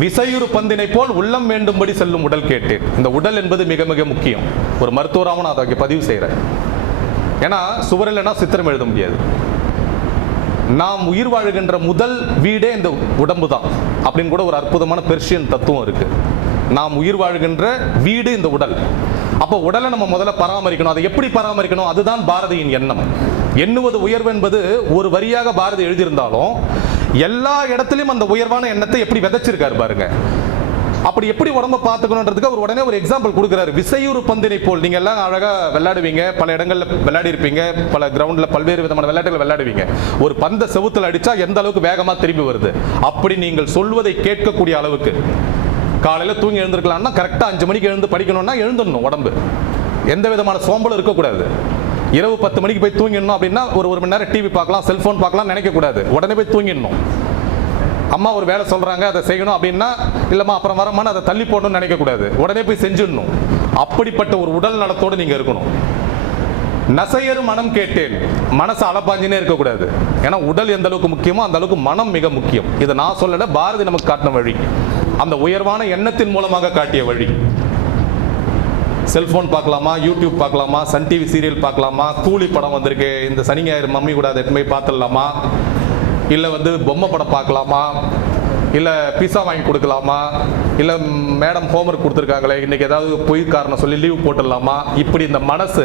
விசையுறு பந்தினை போல் உள்ளம் வேண்டும்படி செல்லும் உடல் கேட்டேன். இந்த உடல் என்பது மிக மிக முக்கியம். ஒரு மருத்துவராகவும் நான் அதை பதிவு செய்கிறேன். ஏன்னா சுவர் இல்லைன்னா சித்திரம் எழுத முடியாது. நாம் உயிர் வாழுகின்ற முதல் வீடே இந்த உடம்பு தான் அப்படின்னு கூட ஒரு அற்புதமான பெர்ஷியன் தத்துவம் இருக்கு. நாம் உயிர் வாழ்கின்ற வீடு இந்த உடல். அப்போ உடலை நம்ம முதல்ல பராமரிக்கணும். அதை எப்படி பராமரிக்கணும்? அதுதான் பாரதியின் எண்ணம். எண்ணுவது உயர்வு என்பது ஒரு வரியாக பாரதி எழுதியிருந்தாலும் எல்லா இடத்திலும் அந்த உயர்வான எண்ணத்தை எப்படி விதைச்சிருக்காரு பாருங்க. அப்படி எப்படி உடம்ப பார்த்துக்கணுன்றதுக்கு அவர் உடனே ஒரு எக்ஸாம்பிள் கொடுக்குறாரு. விசையுறு பந்தினை போல் நீங்க எல்லாம் அழகா விளையாடுவீங்க, பல இடங்கள்ல விளையாடி இருப்பீங்க, பல கிரவுண்ட்ல பல்வேறு விதமான விளையாட்டுகள் விளையாடுவீங்க. ஒரு பந்த செவுத்துல அடிச்சா எந்த அளவுக்கு வேகமா திரும்பி வருது, அப்படி நீங்கள் சொல்வதை கேட்கக்கூடிய அளவுக்கு காலையில தூங்கி எழுந்திருக்கலாம்னா கரெக்டா 5 மணிக்கு எழுந்து படிக்கணும்னா எழுந்துடணும். உடம்பு எந்த விதமான சோம்பலும் இருக்கக்கூடாது. இரவு 10 மணிக்கு போய் தூங்கிடணும் அப்படின்னா ஒரு மணி நேரம் டிவி பார்க்கலாம், செல்போன் பார்க்கலாம் நினைக்க கூடாது. உடனே போய் தூங்கிடணும். அம்மா ஒரு வேலை சொல்றாங்க அதை செய்யணும் அப்படின்னா இல்லம்மா அப்புறம் வரமான்னு அதை தள்ளி போடணும்னு நினைக்க கூடாது. உடனே போய் செஞ்சிடணும். அப்படிப்பட்ட ஒரு உடல் நலத்தோடு நீங்க இருக்கணும். நசையறு மனம் கேட்டேன், மனசு அலப்பாஞ்சினே இருக்கக்கூடாது. ஏன்னா உடல் எந்த அளவுக்கு முக்கியமோ அந்த அளவுக்கு மனம் மிக முக்கியம். இதை நான் சொல்லல, பாரதி நமக்கு காட்டின வழி, அந்த உயர்வான எண்ணத்தின் மூலமாக காட்டிய வழி. செல்போன் பார்க்கலாமா, யூடியூப் பார்க்கலாமா, சன் டிவி சீரியல் பார்க்கலாமா, கூலி படம் வந்திருக்கு இந்த சனி ஞாயிறு மம்மி கூட அதை போய் பார்த்துடலாமா, இல்லை பொம்மை படம் பார்க்கலாமா, இல்லை பீஸா வாங்கி கொடுக்கலாமா, இல்லை மேடம் ஹோம்ஒர்க் கொடுத்துருக்காங்களே இன்னைக்கு ஏதாவது பொய் காரணம் சொல்லி லீவ் போட்டுடலாமா, இப்படி இந்த மனசு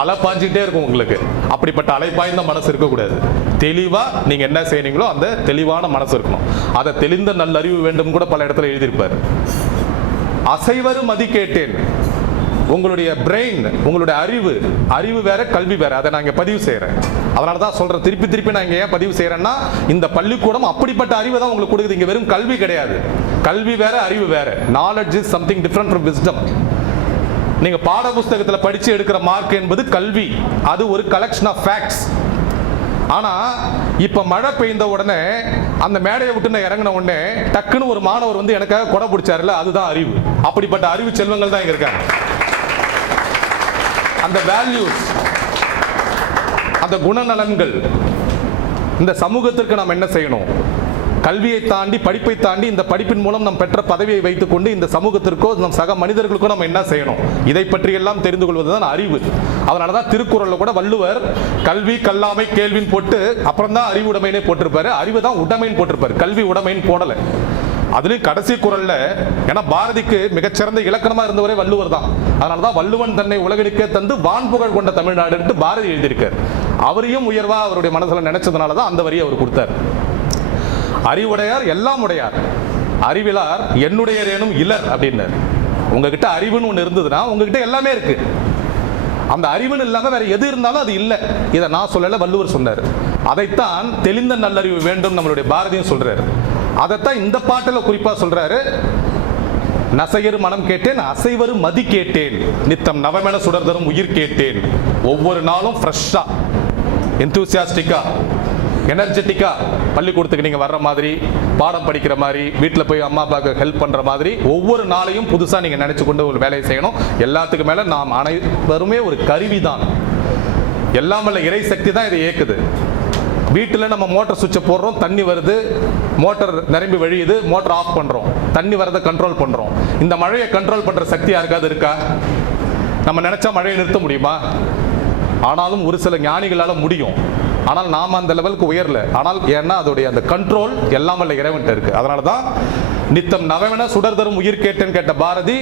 அலைப்பாஞ்சிட்டே இருக்கும் உங்களுக்கு. அப்படிப்பட்ட அலைப்பாய்ந்த மனசு இருக்கக்கூடாது. தெளிவா நீங்க என்ன செய்யறீங்களோ அந்த தெளிவான மனசு இருக்கணும். அதை தெளிந்த நல்லறிவு வேண்டும் கூட பல இடத்துல எழுதியிருப்பார். அசைவரு மதி கேட்டேன். உங்களுடைய பிரெயின், உங்களுடைய அறிவு வேற, கல்வி வேற. அதை நான் இங்க பதிவு செய்யறேன். அதனால தான் சொல்றேன், திருப்பி திருப்பி நான் இங்க ஏன் பதிவு செய்யறேன்னா, இந்த பள்ளிக்கூடம் அப்படிப்பட்ட அறிவை தான் உங்களுக்கு கொடுக்குது. இங்க வெறும் கல்வி கிடையாது. கல்வி வேற, அறிவு வேற. Knowledge is something different from wisdom. நீங்க பாட புஸ்தகத்தில் படிச்சு எடுக்கிற மார்க் என்பது கல்வி. அது ஒரு கலெக்ஷன் ஆஃப் ஃபேக்ட்ஸ். ஆனா இப்ப மழை பெய்ந்த உடனே அந்த மேடையை விட்டு நான் இறங்கின உடனே டக்குன்னு ஒரு மாணவர் வந்து எனக்காக கொடை பிடிச்சாருல, அதுதான் அறிவு. அப்படிப்பட்ட அறிவு செல்வங்கள் தான் இங்க இருக்காங்க. அந்த வேல்யூஸ், அந்த குணநலன்கள், இந்த சமூகத்திற்கு நாம் என்ன செய்யணும்? கல்வியை தாண்டி, படிப்பை தாண்டி, இந்த படிப்பின் மூலம் நாம் பெற்ற பதவியை வைத்துக் கொண்டு இந்த சமூகத்திற்கோ நம் சக மனிதர்களுக்கோ நம்ம என்ன செய்யணும்? இதை பற்றி எல்லாம் தெரிந்து கொள்வதுதான் அறிவு. அதனாலதான் திருக்குறள்ல கூட வள்ளுவர் கல்வி கல்லாமை கேள்வின்னு போட்டு அப்புறம் தான் அறிவு உடைமையினே போட்டிருப்பாரு. அறிவு தான் உடைமைன்னு போட்டிருப்பாரு, கல்வி உடைமைன்னு போடல. அதுலயும் கடைசி குறள்ல, ஏன்னா பாரதிக்கு மிகச்சிறந்த இலக்கணமா இருந்தவரே வள்ளுவர் தான். அதனாலதான் வள்ளுவன் தன்னை உலகிற்கே தந்து வான்புகழ் கொண்ட தமிழ்நாடு பாரதி எழுதியிருக்கார். அவரையும் உயர்வா அவருடைய மனசுல நினைச்சதுனாலதான் அந்த வரியை அவர் கொடுத்தார். அறிவுடையார் எல்லாம் உடையார், அறிவிலார் என்னுடையரேனும் இலர் அப்படின்னு. உங்ககிட்ட அறிவுன்னு ஒண்ணு இருந்ததுன்னா உங்ககிட்ட எல்லாமே இருக்கு. அந்த அறிவுன்னு இல்லாம வேற எது இருந்தாலும் அது இல்லை. இதை நான் சொல்லல, வள்ளுவர் சொன்னார். அதைத்தான் தெளிந்த நல்லறிவு வேண்டும் நம்மளுடைய பாரதியும் சொல்றாரு. அதைத்தான் இந்த பாட்டில் குறிப்பா சொல்றாரு. நசையரு மனம் கேட்டேன், அசைவரு மதி கேட்டேன், நித்தம் நவமென சுடர் தரும் உயிர் கேட்டேன். ஒவ்வொரு நாளும் ஃப்ரெஷ்ஷா, எந்தூசியாஸ்டிக்கா, எனர்ஜெட்டிக்கா பள்ளிக்கூடத்துக்கு நீங்க வர்ற மாதிரி, பாடம் படிக்கிற மாதிரி, வீட்டில் போய் அம்மா அப்பாவுக்கு ஹெல்ப் பண்ற மாதிரி ஒவ்வொரு நாளையும் புதுசா நீங்க நினைச்சு கொண்டு ஒரு வேலையை செய்யணும். எல்லாத்துக்கு மேல நாம் அனைவருமே ஒரு கருவிதான். எல்லாம் வல்ல இறை சக்தி தான் இதை இயக்குது. வீட்டில் நம்ம மோட்டர் சுவிட்சை போடுறோம், தண்ணி வருது, மோட்டர் நிரம்பி வழியுது, மோட்டர் ஆஃப் பண்றோம், தண்ணி வரதை கண்ட்ரோல் பண்றோம். இந்த மழையை கண்ட்ரோல் பண்ற சக்தி யாருக்காவது இருக்கா? நம்ம நினைச்சா மழையை நிறுத்த முடியுமா? ஆனாலும் ஒரு சில ஞானிகளால முடியும். ஆனால் நாம அந்த லெவலுக்கு உயரல. ஆனால் ஏன்னா அதோடைய அந்த கண்ட்ரோல் எல்லாம் வல்ல இறைவன்ட்ட இருக்கு. அதனாலதான் நித்தம் நவமென சுடர் தரும் உயிர் கேட்டேன் கேட்ட பாரதி,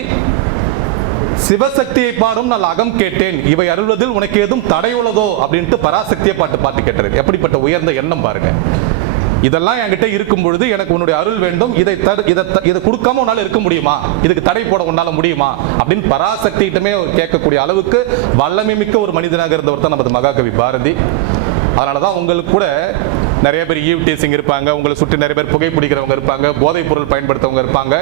சிவசக்தியை பாடும் நான் அகம் கேட்டேன், இவை அருள்வதில் உனக்கு ஏதும் தடை உள்ளதோ அப்படின்ட்டு பராசக்தியை பாட்டு கேட்டாரு. எப்படிப்பட்ட உயர்ந்த எண்ணம் பாருங்க. இதெல்லாம் என்கிட்ட இருக்கும் பொழுது எனக்கு உன்னுடைய அருள் வேண்டும், இதை கொடுக்காம உன்னால இருக்க முடியுமா? இதுக்கு தடை போட உன்னால முடியுமா அப்படின்னு பராசக்திகிட்டமே கேட்கக்கூடிய அளவுக்கு வல்லமை மிக்க ஒரு மனிதனாக இருந்தவர் தான் நமது மகாகவி பாரதி. அதனாலதான் உங்களுக்கு கூட நிறைய பேர் ஈவ் டீசிங் இருப்பாங்க, உங்களை சுற்றி நிறைய பேர் புகை பிடிக்கிறவங்க இருப்பாங்க, போதைப் பொருள் பயன்படுத்தவங்க இருப்பாங்க.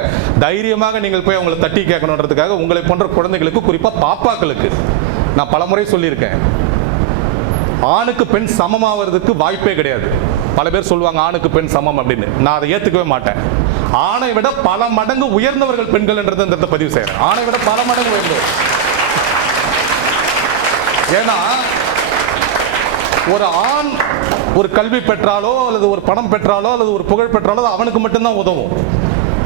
தைரியமாக நீங்கள் போய் அவங்களை தட்டி கேட்கணுன்றதுக்காக உங்களை போன்ற குழந்தைகளுக்கு, குறிப்பா பாப்பாக்களுக்கு நான் பலமுறை சொல்லியிருக்கேன், ஆணுக்கு பெண் சமமாவதுக்கு வாய்ப்பே கிடையாது. பல பேர் சொல்லுவாங்க ஆணுக்கு பெண் சமம் அப்படின்னு. நான் அதை ஏத்துக்கவே மாட்டேன். ஆணை விட பல மடங்கு உயர்ந்தவர்கள் பெண்கள் என்றதை இந்த பதிவு செய்யறேன். ஆணை விட பல மடங்கு உயர்ந்தவர். ஏன்னா ஒரு ஆண் ஒரு கல்வி பெற்றாலோ அல்லது ஒரு பணம் பெற்றாலோ அல்லது ஒரு புகழ் பெற்றாலோ அவனுக்கு மட்டும்தான் உதவும்.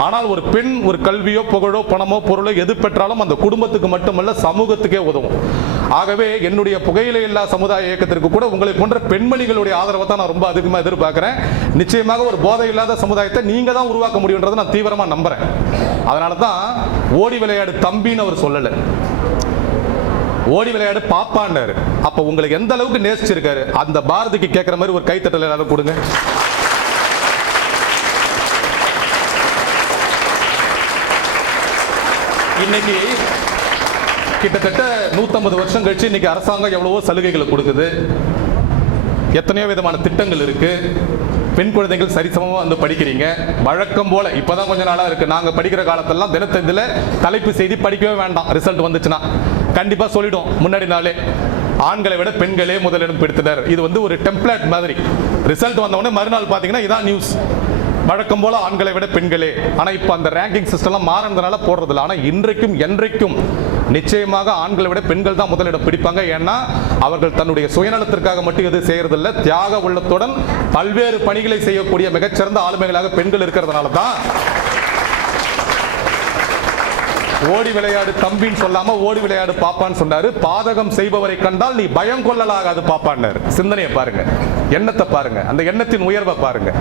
ஆனால் ஒரு பெண் ஒரு கல்வியோ புகழோ பணமோ பொருளோ எது பெற்றாலும் அந்த குடும்பத்துக்கு மட்டுமல்ல சமூகத்துக்கே உதவும். ஆகவே என்னுடைய புகையிலை இல்லா சமுதாய இயக்கத்திற்கு கூட உங்களை போன்ற பெண்மணிகளுடைய ஆதரவை தான் நான் ரொம்ப அதிகமாக எதிர்பார்க்கிறேன். நிச்சயமாக ஒரு போதை இல்லாத சமுதாயத்தை நீங்க தான் உருவாக்க முடியுன்றதை நான் தீவிரமா நம்புறேன். அதனால தான் ஓடி விளையாடு தம்பின்னு அவர் சொல்லல, ஓடி விளையாடு பாப்பான்னாரு. அப்ப உங்களுக்கு எந்த அளவுக்கு நேசிச்சிருக்காரு அந்த பாரதிக்கு கேட்கிற மாதிரி ஒரு கைத்தட்டல் எல்லாரும் கொடுங்க. இன்னைக்கு கிட்டத்தட்ட 150 வருஷம் கழிச்சு இன்னைக்கு அரசாங்கம் எவ்வளவோ சலுகைகளை கொடுக்குது, எத்தனையோ விதமான திட்டங்கள் இருக்கு. பெண் குழந்தைகள் சரிசமமா வந்து படிக்கிறீங்க. வழக்கம் போல இப்பதான் கொஞ்ச நாளா இருக்கு. நாங்க படிக்கிற காலத்தெல்லாம் தினத்தந்தில தலைப்பு செய்தி படிக்கவே வேண்டாம். ரிசல்ட் வந்துச்சுன்னா கண்டிப்பா சொல்லிடும் முன்னாடி நாளே, ஆண்களை விட பெண்களே முதலிடம் பிடித்தனர். இது வந்து ஒரு டெம்ப்ளேட் மாதிரி. ரிசல்ட் வந்த உடனே மறுநாள் பாத்தீங்கன்னா இதான் நியூஸ். வழக்கம் போல ஆண்களை விட பெண்களே. ஆனா இப்ப அந்த ரேங்கிங் சிஸ்டம் மாறினதுனால போடுறது இல்லை. ஆனா இன்றைக்கும் என்றைக்கும் நிச்சயமாக ஆண்களை விட பெண்கள் தான் முதலிடம் பிடிப்பாங்க. ஏன்னா அவர்கள் தன்னுடைய சுயநலத்திற்காக மட்டும் எது செய்யறதில்லை, தியாக உள்ளத்துடன் பல்வேறு பணிகளை செய்யக்கூடிய மிகச்சிறந்த ஆளுமைகளாக பெண்கள் இருக்கிறதுனால தான் ஓடி விளையாடு தம்பின்னு சொல்லாம ஓடி விளையாடு பாப்பான்னு சொன்னாரு. பாதகம் செய்பவரை கண்டால் நீ பயம் கொள்ளலாகாது பாப்பான்னாரு. சிந்தனையை பாருங்க, எண்ணத்தை பாருங்க, அந்த எண்ணத்தின் உயர்வை பாருங்க.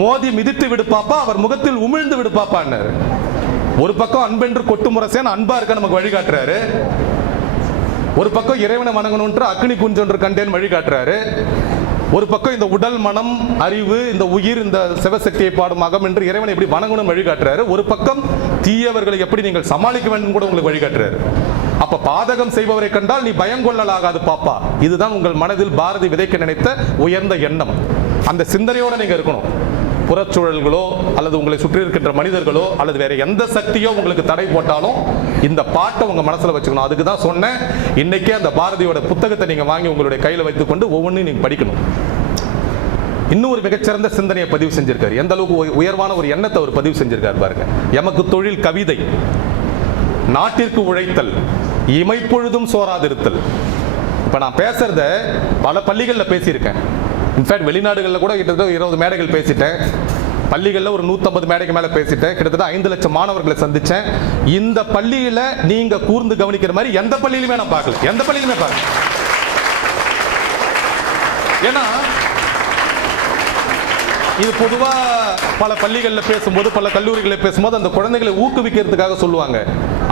மோதி மிதித்து விடு பாப்பா, அவர் முகத்தில் உமிழ்ந்து விடு பாப்பான்னாரு. ஒரு பக்கம் அன்பென்று கொட்டு முரசேன்னு அன்பா இருக்க நமக்கு வழிகாட்டுறாரு, ஒரு பக்கம் இறைவனை வணங்கணும்ன்ற அக்னி குஞ்சொன்று கண்டேன் வழிகாட்டுறாரு, ஒரு பக்கம் இந்த உடல் மனம் அறிவு இந்த உயிர் இந்த சிவசக்தியை பாடும் அகம் என்று இறைவனை எப்படி வணங்கணும் வழிகாட்டுறாரு, ஒரு பக்கம் தீயவர்களை எப்படி நீங்கள் சமாளிக்க வேண்டும் கூட உங்களுக்கு வழிகாட்டுறாரு. அப்ப பாதகம் செய்பவரை கண்டால் நீ பயங்கொள்ளலாகாது பாப்பா. இதுதான் உங்கள் மனதில் பாரதி விதைக்க நினைத்த உயர்ந்த எண்ணம். அந்த சிந்தனையோட நீங்க இருக்கணும். புறச்சூழல்களோ அல்லது உங்களை சுற்றி இருக்கின்ற மனிதர்களோ அல்லது வேற எந்த சக்தியோ உங்களுக்கு தடை போட்டாலும் இந்த பாட்டை உங்க மனசுல வச்சுக்கணும். அதுக்கு தான் சொன்னேன், இன்னைக்கே அந்த பாரதியோட புத்தகத்தை நீங்க வாங்கி உங்களுடைய கையில வைத்துக் கொண்டு ஒவ்வொன்றையும் நீங்க படிக்கணும். இன்னும் ஒரு மிகச்சிறந்த சிந்தனையை பதிவு செஞ்சிருக்காரு. எந்த அளவுக்கு உயர்வான ஒரு எண்ணத்தை அவர் பதிவு செஞ்சிருக்காரு பாருங்க. எமக்கு தொழில் கவிதை, நாட்டிற்கு உழைத்தல், இமைப்பொழுதும் சோராதிருத்தல். இப்ப நான் பேசுறத பல பள்ளிகளில் பேசியிருக்கேன். இன்ஃபேக்ட் வெளிநாடுகளில் கூட கிட்டத்தட்ட 20 மேடைகள் பேசிட்டேன். பள்ளிகளில் ஒரு 150 மேடைக்கு மேலே பேசிட்டேன். கிட்டத்தட்ட 5 லட்சம் மாணவர்களை சந்திச்சேன். இந்த பள்ளியில நீங்க கூர்ந்து கவனிக்கிற மாதிரி எந்த பள்ளியிலுமே நான் பார்க்கல, எந்த பள்ளியிலுமே பார்க்கல. ஏன்னா இது பொதுவா பல பள்ளிகளில் பேசும்போது பல கல்லூரிகளில் பேசும்போது அந்த குழந்தைகளை ஊக்குவிக்கிறதுக்காக சொல்லுவாங்க.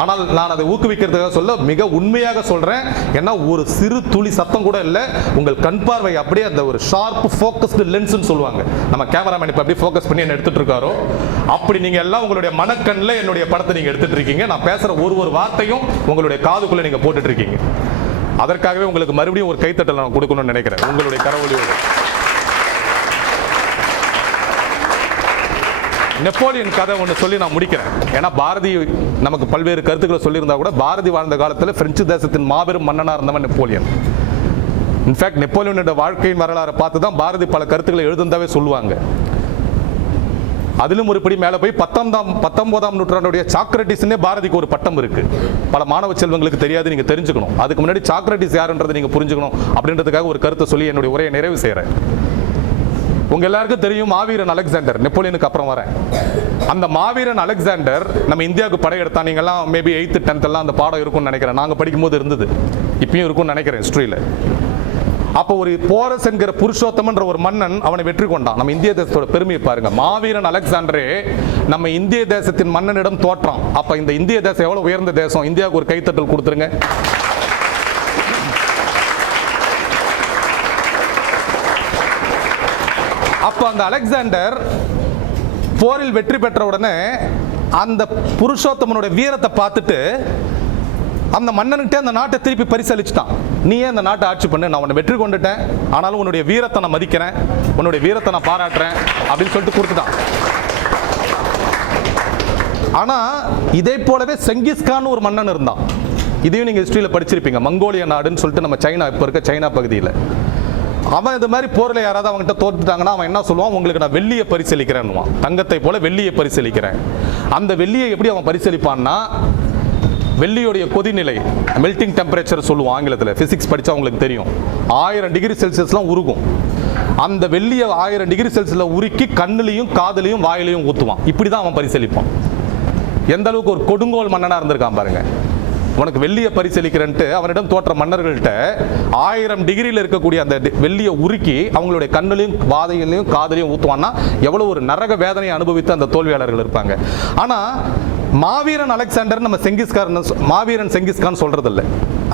ஆனால் நான் அதை ஊக்குவிக்கிறதுக்காக சொல்ல மிக உண்மையாக சொல்றேன். ஏன்னா ஒரு சிறு துளி சத்தம் கூட இல்லை. உங்கள் கண் பார்வை அப்படியே அந்த ஒரு ஷார்ப் ஃபோக்கஸ்டு லென்ஸ்னு சொல்லுவாங்க. நம்ம கேமராமேன் இப்போ அப்படியே ஃபோக்கஸ் பண்ணி என்ன எடுத்துட்டு இருக்காரோ அப்படி நீங்க எல்லாம் உங்களுடைய மனக்கண்ணில் என்னுடைய படத்தை நீங்க எடுத்துட்டு இருக்கீங்க. நான் பேசுற ஒரு வார்த்தையும் உங்களுடைய காதுக்குள்ள நீங்க போட்டுட்டு இருக்கீங்க. அதற்காகவே உங்களுக்கு மறுபடியும் ஒரு கைத்தட்டல் நான் கொடுக்கணும்னு நினைக்கிறேன் உங்களுடைய கரவொலியோடு. நெப்போலியன் கதை ஒன்று சொல்லி நான் முடிக்கிறேன். ஏன்னா பாரதி நமக்கு பல்வேறு கருத்துக்களை சொல்லியிருந்தா கூட பாரதி வாழ்ந்த காலத்தில் பிரெஞ்சு தேசத்தின் மாபெரும் மன்னனாக இருந்தவன் நெப்போலியன். இன்ஃபேக்ட் நெப்போலியனோட வாழ்க்கையின் வரலாறை பார்த்து தான் பாரதி பல கருத்துக்களை எழுதுந்தாவே சொல்லுவாங்க. அதிலும் ஒருபடி மேலே போய் 19ஆம் நூற்றாண்டுடைய சாக்ரட்டிஸ்னே பாரதிக்கு ஒரு பட்டம் இருக்கு. பல மாணவ செல்வங்களுக்கு தெரியாது, நீங்க தெரிஞ்சுக்கணும். அதுக்கு முன்னாடி சாக்ரட்டிஸ் யாருன்றதை நீங்க புரிஞ்சுக்கணும் அப்படின்றதுக்காக ஒரு கருத்தை சொல்லி என்னுடைய உரையை நிறைவு செய்கிறேன். உங்க எல்லாருக்கும் தெரியும் மாவீரன் அலெக்சாண்டர், நெப்போலியனுக்கு அப்புறம் வரேன். அந்த மாவீரன் அலெக்சாண்டர் நம்ம இந்தியாவுக்கு படையெடுத்தா. நீங்கெல்லாம் மேபி 8th 10th எல்லாம் அந்த பாடம் இருக்கும்னு நினைக்கிறேன். நாங்கள் படிக்கும்போது இருந்தது, இப்பயும் இருக்கும்னு நினைக்கிறேன் ஹிஸ்டரியில். அப்போ ஒரு போரஸ் என்கிற புருஷோத்தமன்ற ஒரு மன்னன் அவனை வெற்றி கொண்டான். நம்ம இந்திய தேசத்தோட பெருமையை பாருங்க. மாவீரன் அலெக்சாண்டரே நம்ம இந்திய தேசத்தின் மன்னனிடம் தோற்றான். அப்ப இந்த இந்திய தேசம் எவ்வளவு உயர்ந்த தேசம். இந்தியாவுக்கு ஒரு கைத்தட்டல் கொடுத்துருங்க. அப்ப அந்த அலெக்சாண்டர் போரில் வெற்றி பெற்ற உடனே அந்த புருஷோத்தமனுடைய வீரத்தை பார்த்துட்டு அந்த மன்னன்கிட்ட அந்த நாட்டை திருப்பி பரிசளிச்சுட்டான். நீயே அந்த நாட்டை ஆட்சி பண்ணு, நான் உன்னை வெற்றி கொண்டுட்டேன், ஆனாலும் உன்னுடைய வீரத்தை நான் மதிக்கிறேன், உன்னுடைய வீரத்தை நான் பாராட்டுறேன் அப்படின்னு சொல்லிட்டு கொடுத்துட்டான். ஆனா இதே போலவே செங்கிஸ்கான் ஒரு மன்னன் இருந்தான். இதையும் நீங்க ஹிஸ்டரியில் படிச்சிருப்பீங்க. மங்கோலிய நாடுன்னு சொல்லிட்டு நம்ம சைனா, இப்போ இருக்க சைனா பகுதியில். அவன் இது மாதிரி போரில் யாராவது அவன்கிட்ட தோத்துட்டாங்கன்னா அவன் என்ன சொல்லுவான், உங்களுக்கு நான் வெள்ளியை பரிசளிக்கிறேன்னுவான். தங்கத்தை போல வெள்ளியை பரிசளிக்கிறேன். அந்த வெள்ளியை எப்படி அவன் பரிசளிப்பான்னா, வெள்ளியோடைய கொதிநிலை மெல்டிங் டெம்பரேச்சர் சொல்லுவோம் ஆங்கிலத்தில். பிசிக்ஸ் படித்தா உங்களுக்கு தெரியும். 1000 டிகிரி செல்சியஸ்லாம் உருகும். அந்த வெள்ளியை 1000 டிகிரி செல்சியஸில் உருக்கி கண்ணுலையும் காதுலையும் வாயிலையும் ஊற்றுவான். இப்படி தான் அவன் பரிசளிப்பான். எந்த அளவுக்கு ஒரு கொடுங்கோல் மன்னனாக இருந்திருக்கான் பாருங்க. உனக்கு வெள்ளியை பரிசளிக்கிறன்ட்டு அவனிடம் தோற்ற மன்னர்கள்ட்ட 1000 டிகிரியில் இருக்கக்கூடிய அந்த வெள்ளியை உருக்கி அவங்களுடைய கண்ணிலையும் வாதையிலையும் காதலையும் ஊற்றுவான்னா எவ்வளோ ஒரு நரக வேதனையை அனுபவித்து அந்த தோல்வியாளர்கள் இருப்பாங்க. ஆனால் மாவீரன் அலெக்சாண்டர் நம்ம மாவீரன் செங்கிஸ்கான் சொல்றதில்லை.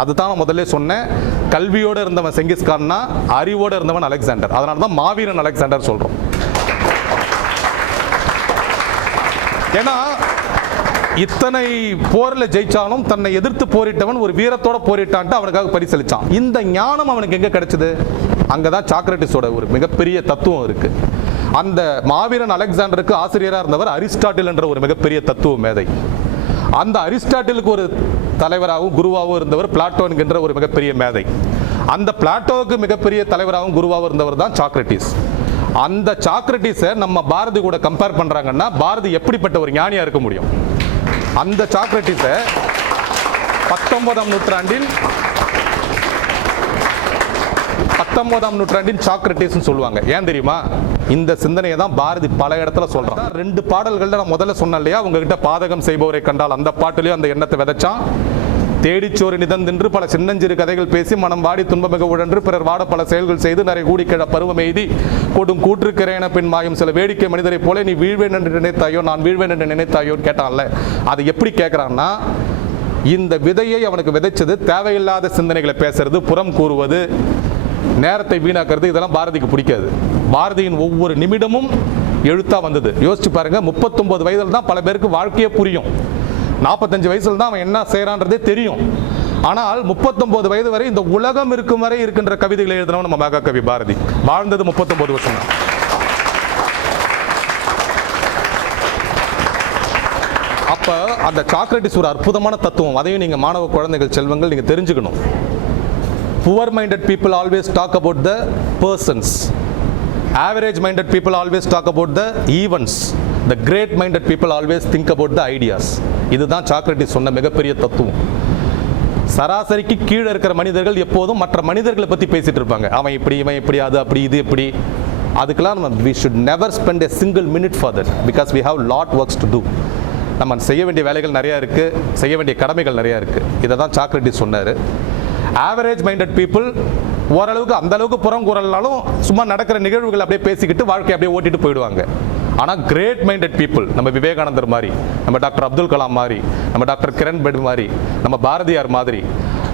அதுதான் நான் முதல்ல சொன்னேன். கல்வியோடு இருந்தவன் செங்கிஸ்கான்னா அறிவோடு இருந்தவன் அலெக்சாண்டர். அதனால தான் மாவீரன் அலெக்சாண்டர் சொல்றோம். ஏன்னா இத்தனை போரில் ஜெயிச்சாலும் தன்னை எதிர்த்து போரிட்டவன் ஒரு வீரத்தோட போரிட்டான்ட்டு அவனுக்காக பரிசளிச்சான். இந்த ஞானம் அவனுக்கு எங்க கிடைச்சது? அங்கதான் சாக்ரட்டிஸோட ஒரு மிகப்பெரிய தத்துவம் இருக்கு. அந்த மாவீரன் அலெக்சாண்டருக்கு ஆசிரியராக இருந்தவர் அரிஸ்டாட்டில் என்ற ஒரு மிகப்பெரிய தத்துவ மேதை. அந்த அரிஸ்டாட்டிலுக்கு ஒரு தலைவராகவும் குருவாகவும் இருந்தவர் பிளாட்டோ என்கின்ற ஒரு மிகப்பெரிய மேதை. அந்த பிளாட்டோவுக்கு மிகப்பெரிய தலைவராகவும் குருவாகவும் இருந்தவர் தான் சாக்ரட்டிஸ். அந்த சாக்ரட்டிஸை நம்ம பாரதி கூட கம்பேர் பண்றாங்கன்னா பாரதி எப்படிப்பட்ட ஒரு ஞானியா இருக்க முடியும்? அந்த சாக்ரட்டிஸை 19ஆம் நூற்றாண்டின் சாக்ரட்டிஸ் சொல்லுவாங்க. ஏன் தெரியுமா? இந்த சிந்தனையை தான் பாரதி பல இடத்துல சொல்றான். 2 பாடல்கள் நான் முதல்ல சொன்னேன் இல்லையா, உங்ககிட்ட பாதகம் செய்பவரை கண்டால் அந்த பாட்டிலையும் அந்த எண்ணத்தை விதைச்சான். தேடிச்சோறு நிதந்தின்று பல சின்னஞ்சிறு கதைகள் பேசி மனம் வாடி துன்பமிக உழன்று பிறர் வாட பல செயல்கள் செய்து நிறைய கூடி கிழ பருவம் எய்தி கொடும் கூற்றுக்கிறேன பின் மாயும் சில வேடிக்கை மனிதரை போல நீ வீழ்வேன் என்று நினைத்தாயோ நான் வீழ்வேன் என்று நினைத்தாயோன்னு கேட்டான்ல. அது எப்படி கேட்கிறான்னா, இந்த விதையை அவனுக்கு விதைச்சது தேவையில்லாத சிந்தனைகளை பேசுறது, புறம் கூறுவது, நேரத்தை வீணாக்குறது, இதெல்லாம் பாரதிக்கு பிடிக்காது. பாரதியின் ஒவ்வொரு நிமிடமும் எழுத்தா வந்தது. யோசிச்சு பாருங்க, 39 வயதில் தான் பல பேருக்கு வாழ்க்கையே புரியும். 45 வயசுல தான் அவன் என்ன செய்யறான்றதே தெரியும். ஆனால் 39 வயது வரை இந்த உலகம் இருக்கும் வரை இருக்கின்ற கவிதைகளை எழுதினவன் நம்ம மகாகவி பாரதி. வாழ்ந்தது 39 வருஷம் தான். அப்ப அந்த சாக்ரட்டிஸ் ஒரு அற்புதமான தத்துவம். அதையும் நீங்க மாணவ குழந்தைகள் செல்வங்கள் நீங்க தெரிஞ்சுக்கணும். Poor minded people always talk about the persons. Average minded people always talk about the events. The great minded people always think about the ideas. இதுதான் சாக்ரட்டிஸ் சொன்ன மிகப்பெரிய தத்துவம். சராசரிக்கு கீழே இருக்கிற மனிதர்கள் எப்போதும் மற்ற மனிதர்களை பற்றி பேசிட்டு இருப்பாங்க. அவன் இப்படி, இவன் இப்படி, அது அப்படி, இது இப்படி. அதுக்கெல்லாம் நம்ம we should never spend a single minute for that because we have lot works to do. நம்ம செய்ய வேண்டிய வேலைகள் நிறையா இருக்குது, செய்ய வேண்டிய கடமைகள் நிறையா இருக்குது. இதை தான் சாக்ரட்டிஸ் சொன்னார். ஆவரேஜ் மைண்டட் பீப்புள் ஓரளவுக்கு அந்த அளவுக்கு புறம் கூறலனாலும் சும்மா நடக்கிற நிகழ்வுகள் அப்படியே பேசிக்கிட்டு வாழ்க்கையை அப்படியே ஓட்டிட்டு போயிடுவாங்க. ஆனால் கிரேட் மைண்டட் பீப்புள், நம்ம விவேகானந்தர் மாதிரி, நம்ம டாக்டர் அப்துல் கலாம் மாதிரி, நம்ம டாக்டர் கிரண் பேடி மாதிரி, நம்ம பாரதியார் மாதிரி,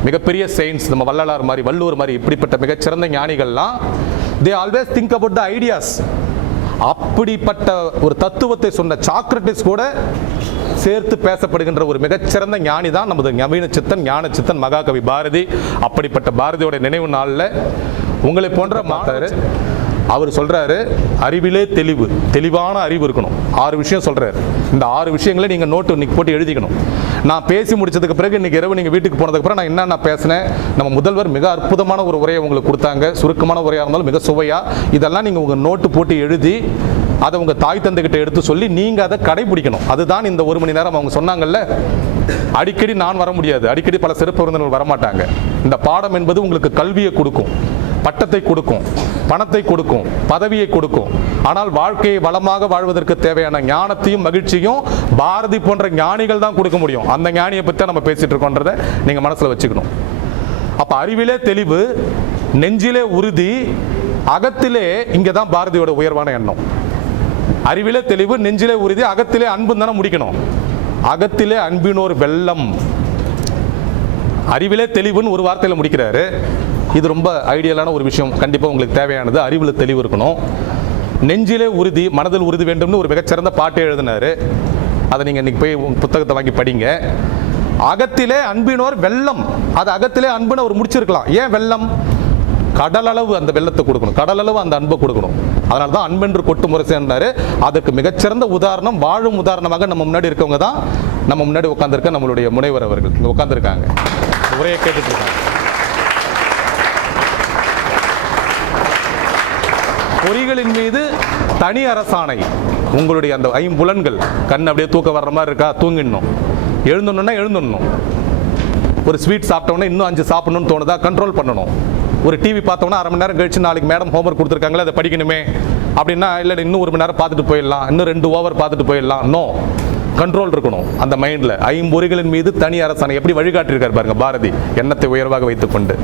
மிகப்பெரிய செயின்ஸ் நம்ம வள்ளலார் மாதிரி, வள்ளுவர் மாதிரி, இப்படிப்பட்ட மிகச்சிறந்த ஞானிகள்லாம் they always think about the ideas. அப்படிப்பட்ட ஒரு தத்துவத்தை சொன்ன சாக்ரட்டிஸ் கூட சேர்த்து பேசப்படுகின்ற ஒரு மிகச்சிறந்த ஞானி தான் நமது நவீன சித்தன், ஞான சித்தன் மகாகவி பாரதி. அப்படிப்பட்ட பாரதியோட நினைவு நாளில் உங்களை போன்ற மாட்டாரு அவர் சொல்றாரு, அறிவிலே தெளிவு, தெளிவான அறிவு இருக்கணும். 6 விஷயம் சொல்றாரு. இந்த 6 விஷயங்களை நீங்க நோட்டு இன்னைக்கு போட்டு எழுதிக்கணும். நான் பேசி முடிச்சதுக்கு பிறகு இன்னைக்கு இரவு நீங்க வீட்டுக்கு போனதுக்கு அப்புறம் நான் என்னென்ன பேசினேன், நம்ம முதல்வர் மிக அற்புதமான ஒரு உரையை உங்களுக்கு கொடுத்தாங்க, சுருக்கமான உரையாக இருந்தாலும் மிக சுவையா. இதெல்லாம் நீங்க உங்க நோட்டு போட்டு எழுதி அதை உங்க தாய் தந்தைகிட்ட எடுத்து சொல்லி நீங்க அதை கடைபிடிக்கணும். அதுதான் இந்த 1 மணி நேரம் அவங்க சொன்னாங்கல்ல. அடிக்கடி நான் வர முடியாது, அடிக்கடி பல சிறப்பு விருந்தினர்கள் வரமாட்டாங்க. இந்த பாடம் என்பது உங்களுக்கு கல்வியை கொடுக்கும், பட்டத்தை கொடுக்கும், பணத்தை கொடுக்கும், பதவியை கொடுக்கும். ஆனால் வாழ்க்கையை வளமாக வாழ்வதற்கு தேவையான ஞானத்தையும் மகிழ்ச்சியும் பாரதி போன்ற ஞானிகள் தான் கொடுக்க முடியும். அந்த ஞானியை பற்றி நம்ம பேசிட்டு இருக்கோன்றதை நீங்க மனசுல வச்சுக்கணும். அப்ப அறிவிலே தெளிவு, நெஞ்சிலே உறுதி, அகத்திலே, இங்கதான் பாரதியோட உயர்வான எண்ணம். அறிவிலே தெளிவு, நெஞ்சிலே உறுதி, அகத்திலே அன்பு தானே முடிக்கணும். அகத்திலே அன்பினோர் வெள்ளம். அறிவிலே தெளிவுன்னு ஒரு வார்த்தையில முடிக்கிறாரு. இது ரொம்ப ஐடியலான ஒரு விஷயம், கண்டிப்பாக உங்களுக்கு தேவையானது. அறிவில் தெளிவு இருக்கணும். நெஞ்சிலே உறுதி, மனதில் உறுதி வேண்டும்னு ஒரு மிகச்சிறந்த பாட்டை எழுதினாரு. அதை நீங்கள் இன்னைக்கு போய் புத்தகத்தை வாங்கி படிங்க. அகத்திலே அன்பினோர் வெள்ளம். அது அகத்திலே அன்புன்னு அவர் முடிச்சிருக்கலாம். ஏன் வெள்ளம்? கடலளவு அந்த வெள்ளத்தை கொடுக்கணும், கடலளவு அந்த அன்பை கொடுக்கணும். அதனால தான் அன்பென்று கொட்டு முரசேன்னாரு. அதுக்கு மிகச்சிறந்த உதாரணம், வாழும் உதாரணமாக நம்ம முன்னாடி இருக்கவங்க தான். நம்ம முன்னாடி உட்காந்துருக்க நம்மளுடைய முனைவர் அவர்கள் இங்கே உட்காந்துருக்காங்க, உரையை கேட்டுட்டு இருக்காங்க. பொறிகளின் மீது தனி அரசாணை. உங்களுடைய அந்த 5 புலன்கள், கண் அப்படியே தூக்க வர்ற மாதிரி இருக்கா, தூங்கிடணும். எழுந்துடணும்னா எழுந்துடணும். ஒரு ஸ்வீட் சாப்பிட்டோம்னா இன்னும் 5 சாப்பிடணும்னு தோணுதா, கண்ட்ரோல் பண்ணணும். ஒரு டிவி பார்த்தோம்னா அரை மணி நேரம் கழிச்சு நாளைக்கு மேடம் ஹோம்ஒர்க் கொடுத்துருக்காங்களே அதை படிக்கணுமே அப்படின்னா, இல்லை இன்னும் 1 மணி நேரம் பார்த்துட்டு போயிடலாம், இன்னும் 2 ஓவர் பார்த்துட்டு போயிடலாம். நோ, கண்ட்ரோல் இருக்கணும் அந்த மைண்டில். 5 பொறிகளின் மீது தனி அரசாணை. எப்படி வழிகாட்டியிருக்காரு பாருங்க பாரதி, எண்ணத்தை உயர்வாக வைத்துக்கொண்டு.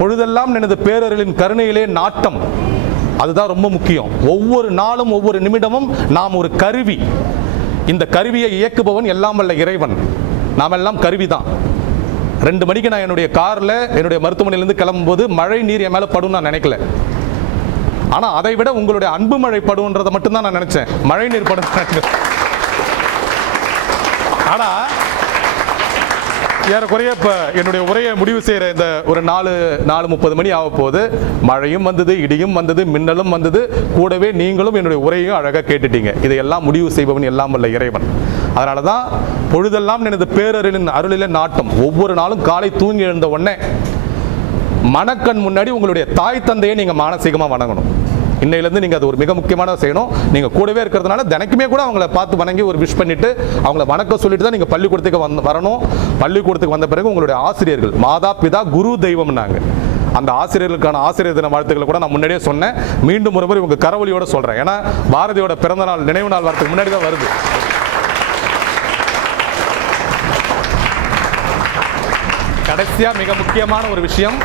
பொழுதெல்லாம் எனது பேரர்களின் கருணையிலே நாட்டம். அதுதான் ரொம்ப முக்கியம். ஒவ்வொரு நாளும் ஒவ்வொரு நிமிடமும் நாம் ஒரு கருவி. இந்த கருவியை இயக்குபவன் எல்லாம் வல்ல இறைவன். நாம் எல்லாம் கருவி தான். 2 மணிக்கு நான் என்னுடைய கார்ல என்னுடைய மருத்துவமனையிலிருந்து கிளம்பும்போது மழை நீர் என் மேல படும் நான் நினைக்கல. ஆனா அதை விட உங்களுடைய அன்பு மழை படும்ன்றதை மட்டும்தான் நான் நினைச்சேன். மழை நீர் படும். ஆனா ஏறக்குறைய இப்போ என்னுடைய உரையை முடிவு செய்கிற இந்த ஒரு 4:30 மணி ஆக போகுது. மழையும் வந்தது, இடியும் வந்தது, மின்னலும் வந்தது. கூடவே நீங்களும் என்னுடைய உரையும் அழகாக கேட்டுட்டீங்க. இதையெல்லாம் முடிவு செய்பவன் எல்லாம் வல்ல இறைவன். அதனால தான் பொழுதெல்லாம் எனது பேரரின் அருளிலே நாட்டம். ஒவ்வொரு நாளும் காலை தூங்கி எழுந்த உடனே மனக்கண் முன்னாடி உங்களுடைய தாய் தந்தையை நீங்கள் மானசீகமாக வணங்கணும். இன்னையிலேருந்து நீங்கள் அது ஒரு மிக முக்கியமானதை செய்யணும். நீங்கள் கூடவே இருக்கிறதுனால தினைக்குமே கூட அவங்கள பார்த்து வணங்கி ஒரு விஷ் பண்ணிட்டு அவங்கள வணக்கம் சொல்லிட்டு தான் நீங்கள் பள்ளிக்கூடத்துக்கு வரணும். பள்ளிக்கூடத்துக்கு வந்த பிறகு உங்களுடைய ஆசிரியர்கள், மாதா பிதா குரு தெய்வம்னாங்க. அந்த ஆசிரியர்களுக்கான ஆசிரியர் தின வாழ்த்துக்களை கூட நான் முன்னாடியே சொன்னேன். மீண்டும் ஒரு முறை உங்கள் கரவொலியோட சொல்கிறேன். ஏன்னா பாரதியோட பிறந்த நாள் நினைவு நாள் வரதுக்கு முன்னாடி தான் வருது. கடைசியா மிக முக்கியமான விஷயம்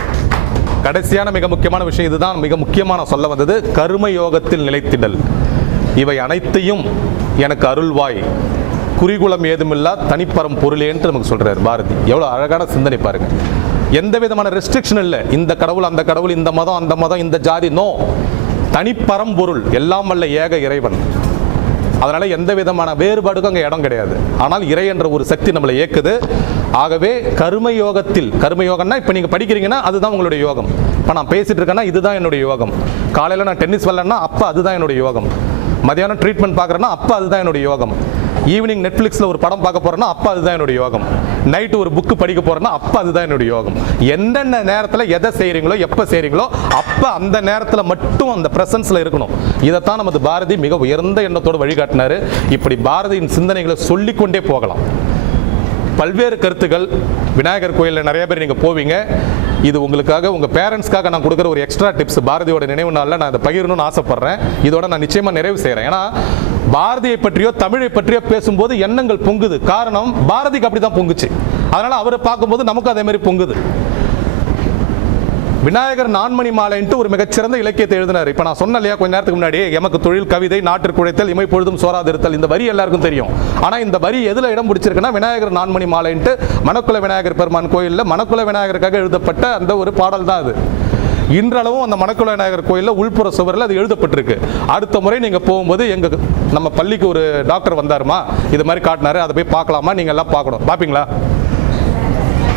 இதுதான் மிக முக்கியமான சொல்ல வந்தது. கர்ம யோகத்தில் நிலைத்திடல். இவை அனைத்தையும் எனக்கு அருள்வாய், குறிகுலம் ஏதுமில்லா தனிப்பரம் பொருளே என்று நமக்கு சொல்றார் பாரதி. எவ்வளவு அழகான சிந்தனை பாருங்க. எந்த விதமான ரெஸ்ட்ரிக்ஷன் இல்லை. இந்த கடவுள் அந்த கடவுள், இந்த மதம் அந்த மதம், இந்த ஜாதி, நோ. தனிப்பரம் பொருள், எல்லாம் வல்ல ஏக இறைவன். அதனால எந்த விதமான வேறுபாடுக்கும் அங்கே இடம் கிடையாது. ஆனால் இறை என்ற ஒரு சக்தி நம்மளை இயக்குது. ஆகவே கர்ம யோகம்னா இப்போ நீங்கள் படிக்கிறீங்கன்னா அதுதான் உங்களுடைய யோகம். இப்போ நான் பேசிட்டு இருக்கேன்னா இதுதான் என்னுடைய யோகம். காலையில் நான் டென்னிஸ் விளையாடுனா அப்போ அதுதான் என்னுடைய யோகம். மதியானம் ட்ரீட்மெண்ட் பார்க்குறேன்னா அப்போ அதுதான் என்னுடைய யோகம். ஈவினிங் நெட்ஃப்ளிக்ஸில் ஒரு படம் பார்க்க போகிறேன்னா அப்போ அதுதான் என்னுடைய யோகம். நைட்டு ஒரு புக்கு படிக்க போகிறேன்னா அப்போ அதுதான் என்னுடைய யோகம். என்னென்ன நேரத்தில் எதை செய்கிறீங்களோ, எப்போ செய்கிறீங்களோ அப்போ அந்த நேரத்தில் மட்டும் அந்த ப்ரெசன்ஸில் இருக்கணும். இதைத்தான் நமது பாரதி மிக உயர்ந்த எண்ணத்தோடு வழிகாட்டினார். இப்படி பாரதியின் சிந்தனைகளை சொல்லிக்கொண்டே போகலாம். பல்வேறு கருத்துக்கள். விநாயகர் கோயிலில் நிறைய பேர் நீங்கள் போவீங்க. இது உங்களுக்காக, உங்கள் பேரண்ட்ஸ்க்காக நான் கொடுக்குற ஒரு எக்ஸ்ட்ரா டிப்ஸ். பாரதியோட நினைவு நாளில் நான் இதை பகிரணும்னு ஆசைப்படுறேன். இதோட நான் நிச்சயமாக நிறைவு செய்கிறேன். ஏன்னா பாரதியை பற்றியோ தமிழை பற்றியோ பேசும்போது எண்ணங்கள் பொங்குது. காரணம், பாரதிக்கு அப்படி தான் பொங்குச்சு. அதனால் அவரை பார்க்கும்போது நமக்கு அதே மாதிரி பொங்குது. விநாயகர் நான்மணி மாலைன்ட்டு ஒரு மிகச்சிறந்த இலக்கியத்தை எழுதினார். இப்போ நான் சொன்ன இல்லையா கொஞ்ச நேரத்துக்கு முன்னாடி, எமக்கு தொழில் கவிதை நாட்டிற்கு உழைத்தல் இமை பொழுதும் சோராதிருத்தல். இந்த வரி எல்லாருக்கும் தெரியும். ஆனால் இந்த வரி எதில் இடம் பிடிச்சிருக்குன்னா விநாயகர் நான்மணி மாலைன்ட்டு மணக்குல விநாயகர் பெருமான் கோயிலில் மணக்குல விநாயகருக்காக எழுதப்பட்ட அந்த ஒரு பாடல் தான் அது. இன்றளவும் அந்த மணக்குல விநாயகர் கோயிலில் உள்புற சுவரில் அது எழுதப்பட்டிருக்கு. அடுத்த முறை நீங்கள் போகும்போது நம்ம பள்ளிக்கு ஒரு டாக்டர் வந்தாருமா, இது மாதிரி காட்டினாரு, அதை போய் பார்க்கலாமா, நீங்கள் எல்லாம் பார்க்கணும். பார்ப்பீங்களா?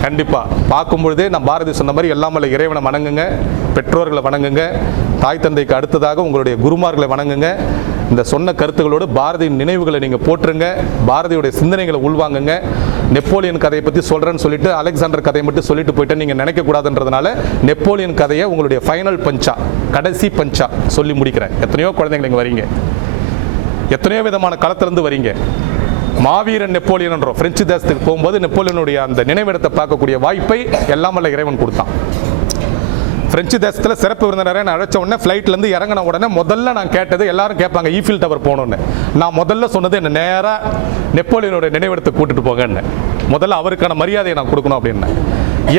கண்டிப்பாக. பார்க்கும்பொழுதே நான் பாரதி சொன்ன மாதிரி எல்லாம் வல்ல இறைவனை வணங்குங்க, பெற்றோர்களை வணங்குங்க, தாய் தந்தைக்கு அடுத்ததாக உங்களுடைய குருமார்களை வணங்குங்க. இந்த சொன்ன கருத்துக்களோடு பாரதியின் நினைவுகளை நீங்கள் போற்றுங்க, பாரதியுடைய சிந்தனைகளை உள்வாங்குங்க. நெப்போலியன் கதையை பற்றி சொல்கிறேன்னு சொல்லிட்டு அலெக்சாண்டர் கதையை மட்டும் சொல்லிட்டு போயிட்டு நீங்கள் நினைக்கக்கூடாதுன்றதுனால நெப்போலியன் கதையை உங்களுடைய ஃபைனல் பஞ்சா, கடைசி பஞ்சா சொல்லி முடிக்கிறேன். எத்தனையோ குழந்தைங்க இங்கே வரீங்க, எத்தனையோ விதமான களத்திலிருந்து வரீங்க. மாவீரன் நெப்போலியன் என்றோம். பிரெஞ்சு தேசத்துக்கு போகும்போது நெப்போலியனுடைய அந்த நினைவிடத்தை பார்க்கக்கூடிய வாய்ப்பை எல்லாம் வல்ல இறைவன் கொடுத்தான். பிரெஞ்சு தேசத்தில் சிறப்பு விருந்தினரை நான் அழைச்ச உடனே ஃப்ளைட்லேருந்து இறங்கின உடனே முதல்ல நான் கேட்டது, எல்லாரும் கேட்பாங்க ஈஃபில் டவர் போகணுன்னு. நான் முதல்ல சொன்னது என்ன, நேராக நெப்போலியனுடைய நினைவிடத்தை கூட்டிட்டு போங்கன்னு. முதல்ல அவருக்கான மரியாதையை நான் கொடுக்கணும் அப்படின்னு.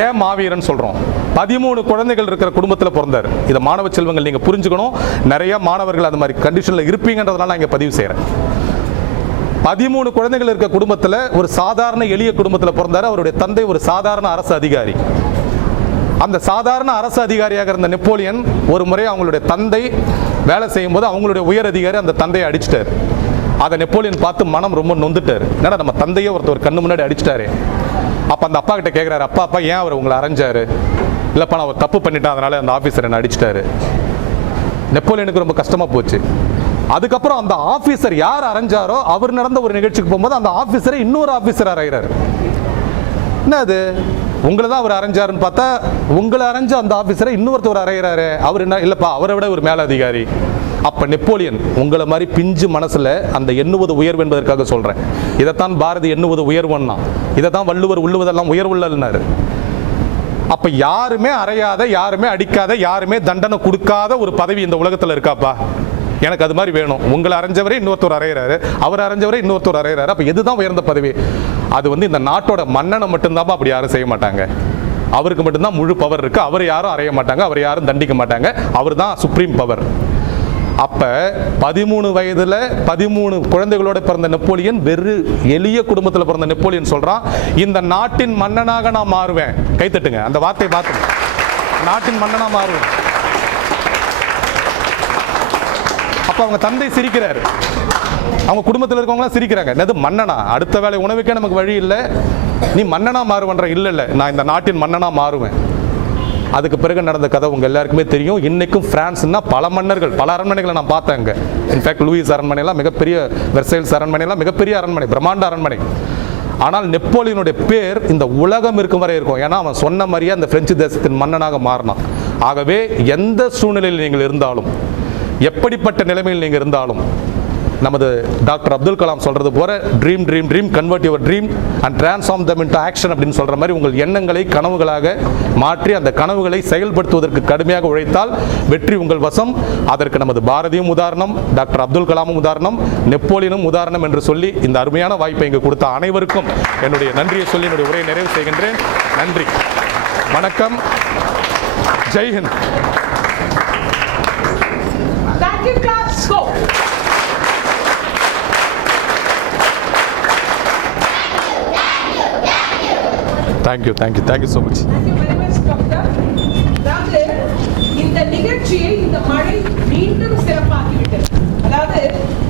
ஏன் மாவீரன் சொல்கிறோம்? 13 குழந்தைகள் இருக்கிற குடும்பத்தில் பிறந்தார். இதை மாணவ செல்வங்கள் நீங்கள் புரிஞ்சுக்கணும். நிறைய மாணவர்கள் அது மாதிரி கண்டிஷனில் இருப்பீங்கன்றதுனால நான் இங்கே பதிவு செய்கிறேன். 13 குழந்தைகள் இருக்க குடும்பத்தில் ஒரு சாதாரண எளிய குடும்பத்தில் பிறந்தார். அவருடைய தந்தை ஒரு சாதாரண அரசு அதிகாரி. அந்த சாதாரண அரசு அதிகாரியாக இருந்த நெப்போலியன் ஒரு முறை அவங்களுடைய தந்தை வேலை செய்யும் போது அவங்களுடைய உயர் அதிகாரி அந்த தந்தையை அடிச்சிட்டார். அதை நெப்போலியன் பார்த்து மனம் ரொம்ப நொந்துட்டார். என்னடா நம்ம தந்தையே ஒருத்தர் கண்ணு முன்னாடி அடிச்சிட்டாரு. அப்போ அந்த அப்பா கிட்ட கேட்குறாரு, அப்பா ஏன் அவர் உங்களை அரைஞ்சாரு? இல்லைப்பா நான் ஒரு தப்பு பண்ணிட்டேன், அதனால அந்த ஆஃபீஸர் என்ன அடிச்சிட்டாரு. நெப்போலியனுக்கு ரொம்ப கஷ்டமாக போச்சு. அதுக்கப்புறம் அந்த ஆஃபீஸர் யார் அரைஞ்சாரோ அவர் நடந்த ஒரு நிகழ்ச்சிக்கு போகும்போது அந்த ஆஃபீஸரை இன்னொரு ஆஃபீஸர் அரைகிறார். என்ன அது, உங்களை தான் அவர் அரைஞ்சாருன்னு பார்த்தா உங்களை அரைஞ்ச அந்த ஆஃபீஸரை இன்னொருத்தவர் அரைகிறாரு. அவர் என்ன, இல்லைப்பா அவரை விட ஒரு மேலதிகாரி. அப்போ நெப்போலியன் உங்களை மாதிரி பிஞ்சு மனசில் அந்த எண்ணுவது உயர்வு என்பதற்காக சொல்கிறேன். இதைத்தான் பாரதி எண்ணுவது உயர்வுன்னா, இதை தான் வள்ளுவர் உள்ளுவதெல்லாம் உயர்வுள்ளன்னாரு. அப்போ யாருமே அறையாத, யாருமே அடிக்காத, யாருமே தண்டனை கொடுக்காத ஒரு பதவி இந்த உலகத்தில் இருக்காப்பா. எனக்கு அது மாதிரி வேணும். உங்களை அரைஞ்சவரே இன்னொருத்தர் அறையிறாரு, அவர் அரைஞ்சவரே இன்னொருத்தர் அறையிறாரு. அப்போ எதுதான் உயர்ந்த பதவி? அது இந்த நாட்டோட மன்னனை மட்டும்தான் அப்படி யாரும் செய்ய மாட்டாங்க. அவருக்கு மட்டும்தான் முழு பவர் இருக்கு. அவர் யாரும் அறைய மாட்டாங்க, அவர் யாரும் தண்டிக்க மாட்டாங்க. அவர் தான் சுப்ரீம் பவர். அப்ப 13 வயதுல 13 குழந்தைகளோட பிறந்த நெப்போலியன், வெறு எளிய குடும்பத்தில் பிறந்த நெப்போலியன் சொல்றான், இந்த நாட்டின் மன்னனாக நான் மாறுவேன். கைத்தட்டுங்க, அந்த வார்த்தையை பார்த்துங்க. நாட்டின் மன்னனா மாறுவேன். அப்ப அவங்க தந்தை சிரிக்கிறார், அவங்க குடும்பத்தில் இருக்கவங்களாம் சிரிக்கிறாங்க. என்னது மன்னனா? அடுத்த வேளை உணவுக்கே நமக்கு வழி இல்லை, நீ மன்னனா மாறுவன்ற? இல்லை, நான் இந்த நாட்டின் மன்னனா மாறுவேன். அதுக்கு பிறகு நடந்த கதை உங்க எல்லாருக்குமே தெரியும். இன்னைக்கும் பிரான்ஸ்னா பல மன்னர்கள், பல அரண்மனைகளை நான் பார்த்தேங்க. இன்ஃபேக்ட் லூயிஸ் அரண்மனைலாம் மிகப்பெரிய, வெர்சைல்ஸ் அரண்மனைலாம் மிகப்பெரிய அரண்மனை, பிரம்மாண்ட அரண்மனை. ஆனால் நெப்போலியனுடைய பேர் இந்த உலகம் இருக்கும் வரை இருக்கும். ஏன்னா அவன் சொன்ன மாதிரியே அந்த பிரெஞ்சு தேசத்தின் மன்னனாக மாறினான். ஆகவே எந்த சூழ்நிலையில் நீங்கள் இருந்தாலும், எப்படிப்பட்ட நிலைமையில் நீங்கள் இருந்தாலும், நமது டாக்டர் அப்துல் கலாம் சொல்றது போல dream dream dream, convert your dream and transform them into action அப்படின்னு சொல்ற மாதிரி உங்கள் எண்ணங்களை கனவுகளாக மாற்றி அந்த கனவுகளை செயல்படுத்துவதற்கு கடுமையாக உழைத்தால் வெற்றி உங்கள் வசம். அதற்கு நமது பாரதியும் உதாரணம், டாக்டர் அப்துல் கலாமும் உதாரணம், நெப்போலியனும் உதாரணம் என்று சொல்லி இந்த அருமையான வாய்ப்பை இங்கு கொடுத்த அனைவருக்கும் என்னுடைய நன்றியை சொல்லி என்னுடைய உரையை நிறைவு செய்கின்றேன். நன்றி. வணக்கம். ஜெய்ஹிந்த். Thank you, class. Go. Thank you so much. Thank you very much, doctor. அதாவது இந்த நிகழ்ச்சியை இந்த மழை மீண்டும் சிறப்பாக்கிவிட்டது. அதாவது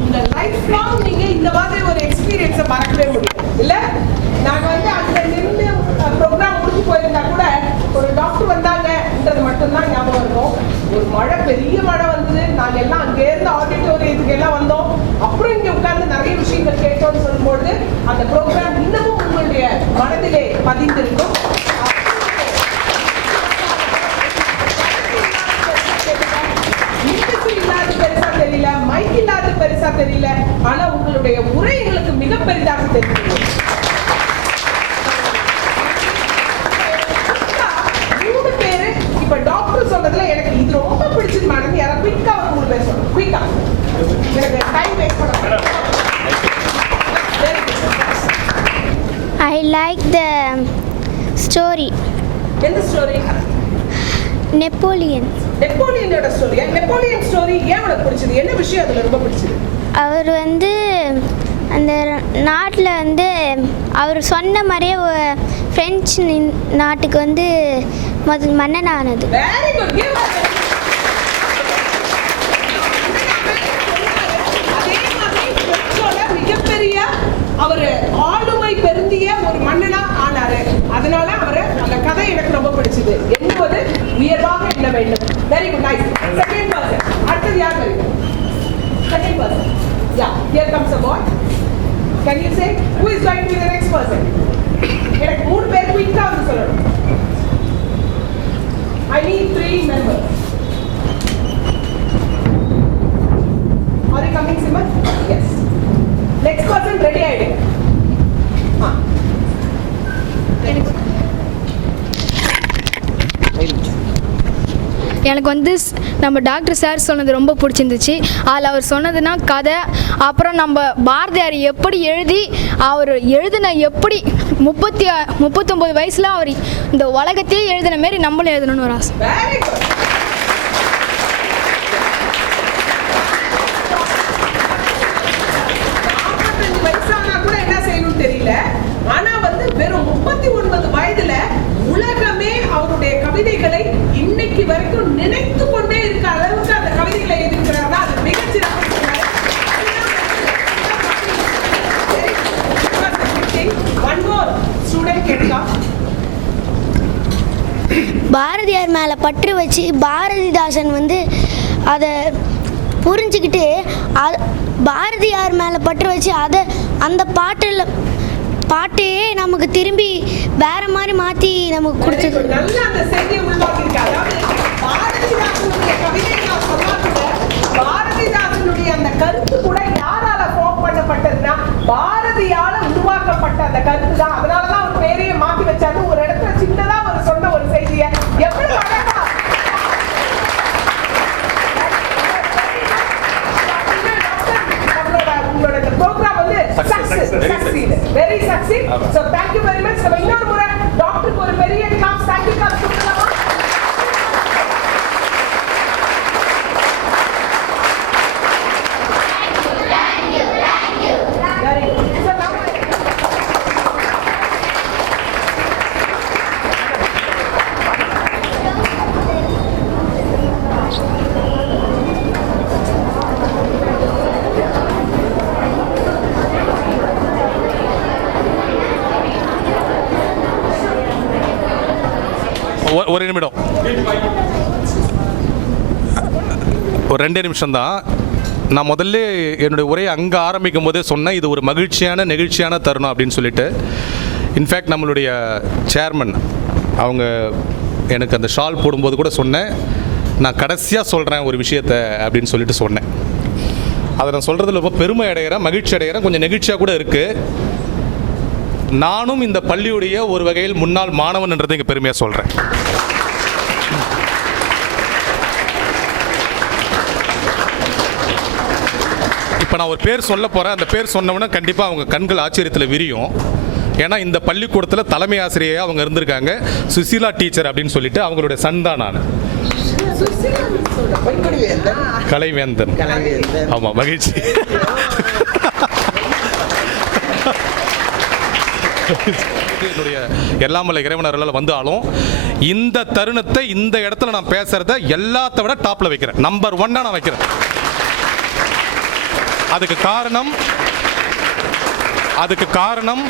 இந்த லைஃப் லாங் நீங்க இந்த மாதிரி ஒரு எக்ஸ்பீரியன்ஸை மறக்கவே முடியாது இல்ல. நாங்க வந்து அந்த நின்று ப்ரோக்ராம் முடிஞ்சு போயிருந்தா கூட ஒரு டாக்டர் வந்தாங்கன்றது மட்டும்தான் ஞாபகம் இருக்கும். ஒரு மழை, பெரிய மழை வந்தது, நாங்க எல்லாம் அங்கே இருந்து ஆடிட்டோரியத்துக்கு எல்லாம் வந்தோம். அப்புறம் இங்க உட்கார்ந்து நிறைய விஷயங்கள் கேட்டோம்னு சொல்லும்போது அந்த ப்ரோக்ராம் இன்னமும் உங்களுடைய மனதிலே பதிந்திருக்கும். இல்லாத பெருசா தெரியல, மைக் இல்லாத பெருசா தெரியல, ஆனா உங்களுடைய உரை எங்களுக்கு மிக பெரிதாக தெரியும். மூணு பேரு இப்ப டாக்டர் சொன்னதுல எனக்கு இது ரொம்ப பிடிச்சது மேடம். யாரா குயிக்கா ஒரு 3 பேர் சொல்லுங்க. குயிக்கா, எனக்கு டைம் வேஸ்ட் பண்ண. I like the story. எந்த ஸ்டோரி? நெப்போலியன். நெப்போலியனோட ஸ்டோரி. நெப்போலியன் ஸ்டோரி ஏன் உனக்கு பிடிச்சது? என்ன விஷயம் அதுல ரொம்ப பிடிச்சது? அவர் வந்து அந்த நாட்டில் வந்து அவர் சொன்ன மாதிரியே பிரெஞ்சு நாட்டுக்கு வந்து மன்னன் ஆனது. Very good. அதே மாதிரி பிரெஞ்சோட மிகப்பெரிய அவர் ஆளுமை பெருந்திய ஒரு மன்னனா ஆனாரு. அதனால அவரு அந்த கதை எனக்கு ரொம்ப பிடிச்சது. என்பது உயர்வாக எண்ண வேண்டும். Very good, nice. Second person. அடுத்தது யார் வருது? Second person. Yeah, here comes a boy. Can you say who is going to be the next person? எனக்கு 3 பேர் குயிக்கா வந்து சொல்லணும். I need 3 members. Are you coming, Simon? Yes. Next person ready ஆயிடுங்க. எனக்கு வந்து நம்ம டாக்டர் சார் சொன்னது ரொம்ப பிடிச்சிருந்துச்சு. அதில் அவர் சொன்னதுன்னா கதை, அப்புறம் நம்ம பாரதியார் எப்படி எழுதி அவர் எழுதின எப்படி 39 வயசில் அவர் இந்த உலகத்தையே எழுதின மாரி நம்மளும் எழுதணும்னு ஒரு ஆசை. Very good. வயசானா கூட என்ன செய்யணும்னு தெரியல. ஆனா வந்து வெறும் 39 வயதுல உலகமே அவருடைய கவிதைகளை இன்னைக்கு வரைக்கும் நினைத்து கொண்டே இருக்க அளவுக்கு அந்த கவிதைகளை எழுதியிருக்கிறார். அது மிகச்சிறப்பு. One more student கேட்கா. பாரதியார் மேலே பற்று வச்சு பாரதிதாசன் வந்து அதை புரிஞ்சுக்கிட்டு பாரதியார் மேலே பற்று வச்சு அதை அந்த பாட்டையே நமக்கு திரும்பி வேற மாதிரி மாற்றி நமக்கு கொடுத்தது. நல்ல அந்த செய்தியை உள்வாங்கியிருக்க. அதாவது பாரதிதாசனுடைய கவிதை நான் சொன்னா கூட பாரதிதாசனுடைய அந்த கருத்து கூட யாரால ஃபார்ம் பண்ணப்பட்டதுன்னா பாரதியால உருவாக்கப்பட்ட அந்த கருத்து தான். அதனாலதான் அவர் பேரையே மாற்றி வச்சாரு. ஒரு இடத்துல சின்னதா அவர் சொன்ன ஒரு செய்தியை எவ்வளவு அழகா உங்களோட ப்ரோக்ராம் வந்து succeed, very succeed. So thank you very much. நம்ம இன்னொரு முறை டாக்டருக்கு ஒரு பெரிய கிளாஸ் thank you class கொடுக்கலாமா? Very good. So now ஒரு நிமிடம், ஒரு 2 நிமிஷம் தான். நான் முதல்ல என்னுடைய உரையை அங்கே ஆரம்பிக்கும் போதே சொன்னேன், இது ஒரு நெகிழ்ச்சியான தருணம் அப்படின்னு சொல்லிட்டு. இன்ஃபேக்ட் நம்மளுடைய சேர்மன் அவங்க எனக்கு அந்த ஷால் போடும்போது கூட சொன்னேன், நான் கடைசியாக சொல்கிறேன் ஒரு விஷயத்தை அப்படின்னு சொல்லிட்டு சொன்னேன். அதை நான் சொல்கிறதுல ரொம்ப பெருமை அடைகிறேன், மகிழ்ச்சி அடைகிறேன், கொஞ்சம் நெகிழ்ச்சியாக கூட இருக்குது. நானும் இந்த பள்ளியுடைய ஒரு வகையில் முன்னாள் மாணவன் என்றதை இங்கே பெருமையாக சொல்கிறேன். இப்போ நான் ஒரு பேர் சொல்ல போகிறேன். அந்த பேர் சொன்னவொன்னே கண்டிப்பாக அவங்க கண்கள் ஆச்சரியத்தில் விரியும். ஏன்னா இந்த பள்ளிக்கூடத்தில் தலைமை ஆசிரியையாக அவங்க இருந்திருக்காங்க, சுசீலா டீச்சர் அப்படின்னு சொல்லிட்டு. அவங்களுடைய சன் தான் நான், கலைவேந்தன். ஆமாம், மகிழ்ச்சி. என்னுடைய எல்லாமல்ல இறைவனர்கள் வந்தாலும் இந்த தருணத்தை இந்த இடத்துல நான் பேசுறத எல்லாத்த விட டாப்ல வைக்கிறேன், நம்பர் 1 நான் வைக்கிறேன். அதுக்கு காரணம்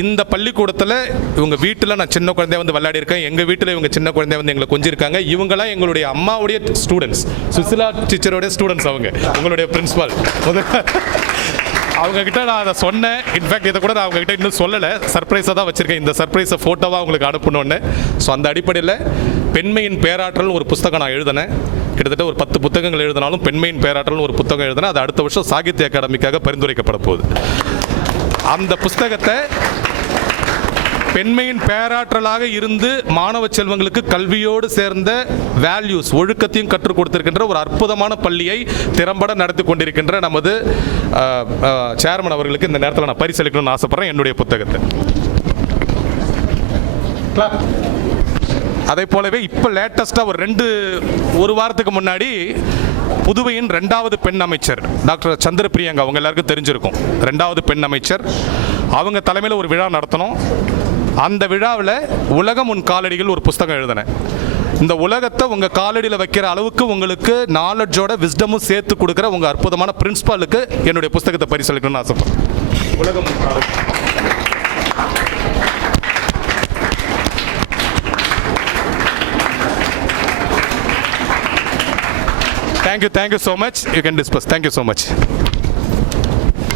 இந்த பள்ளிக்கூடத்தில் இவங்க வீட்டில் நான் சின்ன குழந்தைய வந்து விளையாடி இருக்கேன், எங்கள் வீட்டில் இவங்க சின்ன குழந்தைய வந்து எங்களை கொஞ்சிருக்காங்க. இவங்களாம் எங்களுடைய அம்மாவுடைய ஸ்டூடெண்ட்ஸ், சுசிலா டீச்சருடைய ஸ்டூடெண்ட்ஸ். அவங்க உங்களுடைய பிரின்சிபால். அவங்க கிட்ட நான் அதை சொன்னேன். இன்ஃபேக்ட் இதை கூட நான் அவங்க கிட்ட இன்னும் சொல்லலை, சர்ப்ரைஸாக தான் வச்சிருக்கேன். இந்த சர்ப்ரைஸை ஃபோட்டோவாக உங்களுக்கு அனுப்பணுன்னு. ஸோ அந்த அடிப்படையில் பெண்மையின் பேராற்றல் ஒரு புத்தகம் நான் எழுதினேன். கிட்டத்தட்ட ஒரு 10 புத்தகங்கள் எழுதினாலும் பெண்மையின் பேராற்றல் ஒரு புத்தகம் எழுதினேன். அது அடுத்த வருஷம் சாகித்ய அகாடமிக்காக பரிந்துரைக்கப்பட போகுது. அந்த புஸ்தகத்தை பெண்மையின் பேராற்றலாக இருந்து மாணவ செல்வங்களுக்கு கல்வியோடு சேர்ந்த வேல்யூஸ், ஒழுக்கத்தையும் கற்றுக் கொடுத்திருக்கின்ற ஒரு அற்புதமான பள்ளியை திறம்பட நடத்தி கொண்டிருக்கின்ற நமது சேர்மன் அவர்களுக்கு இந்த நேரத்தில் நான் பரிசளிக்கணும்னு ஆசைப்படுறேன் என்னுடைய புத்தகத்தை. அதே போலவே இப்போ லேட்டஸ்டாக ஒரு வாரத்துக்கு முன்னாடி புதுவையின் 2வது பெண் அமைச்சர் டாக்டர் சந்திர பிரியங்கா, அவங்க எல்லாருக்கும் தெரிஞ்சிருக்கும், 2வது பெண் அமைச்சர், அவங்க தலைமையில் ஒரு விழா நடத்தணும். அந்த விழாவில் உலகம் உன் காலடிகள் ஒரு புஸ்தகம் எழுதினேன். இந்த உலகத்தை உங்கள் காலடியில் வைக்கிற அளவுக்கு உங்களுக்கு நாலெட்ஜோட விஸ்டமும் சேர்த்து கொடுக்குற உங்கள் அற்புதமான பிரின்சிபாலுக்கு என்னுடைய புஸ்தகத்தை பரிசளிக்கணும்னு ஆசைப்படுறேன். உலகம் உன் காலடிகள். Thank you so much. You can disperse. Thank you so much.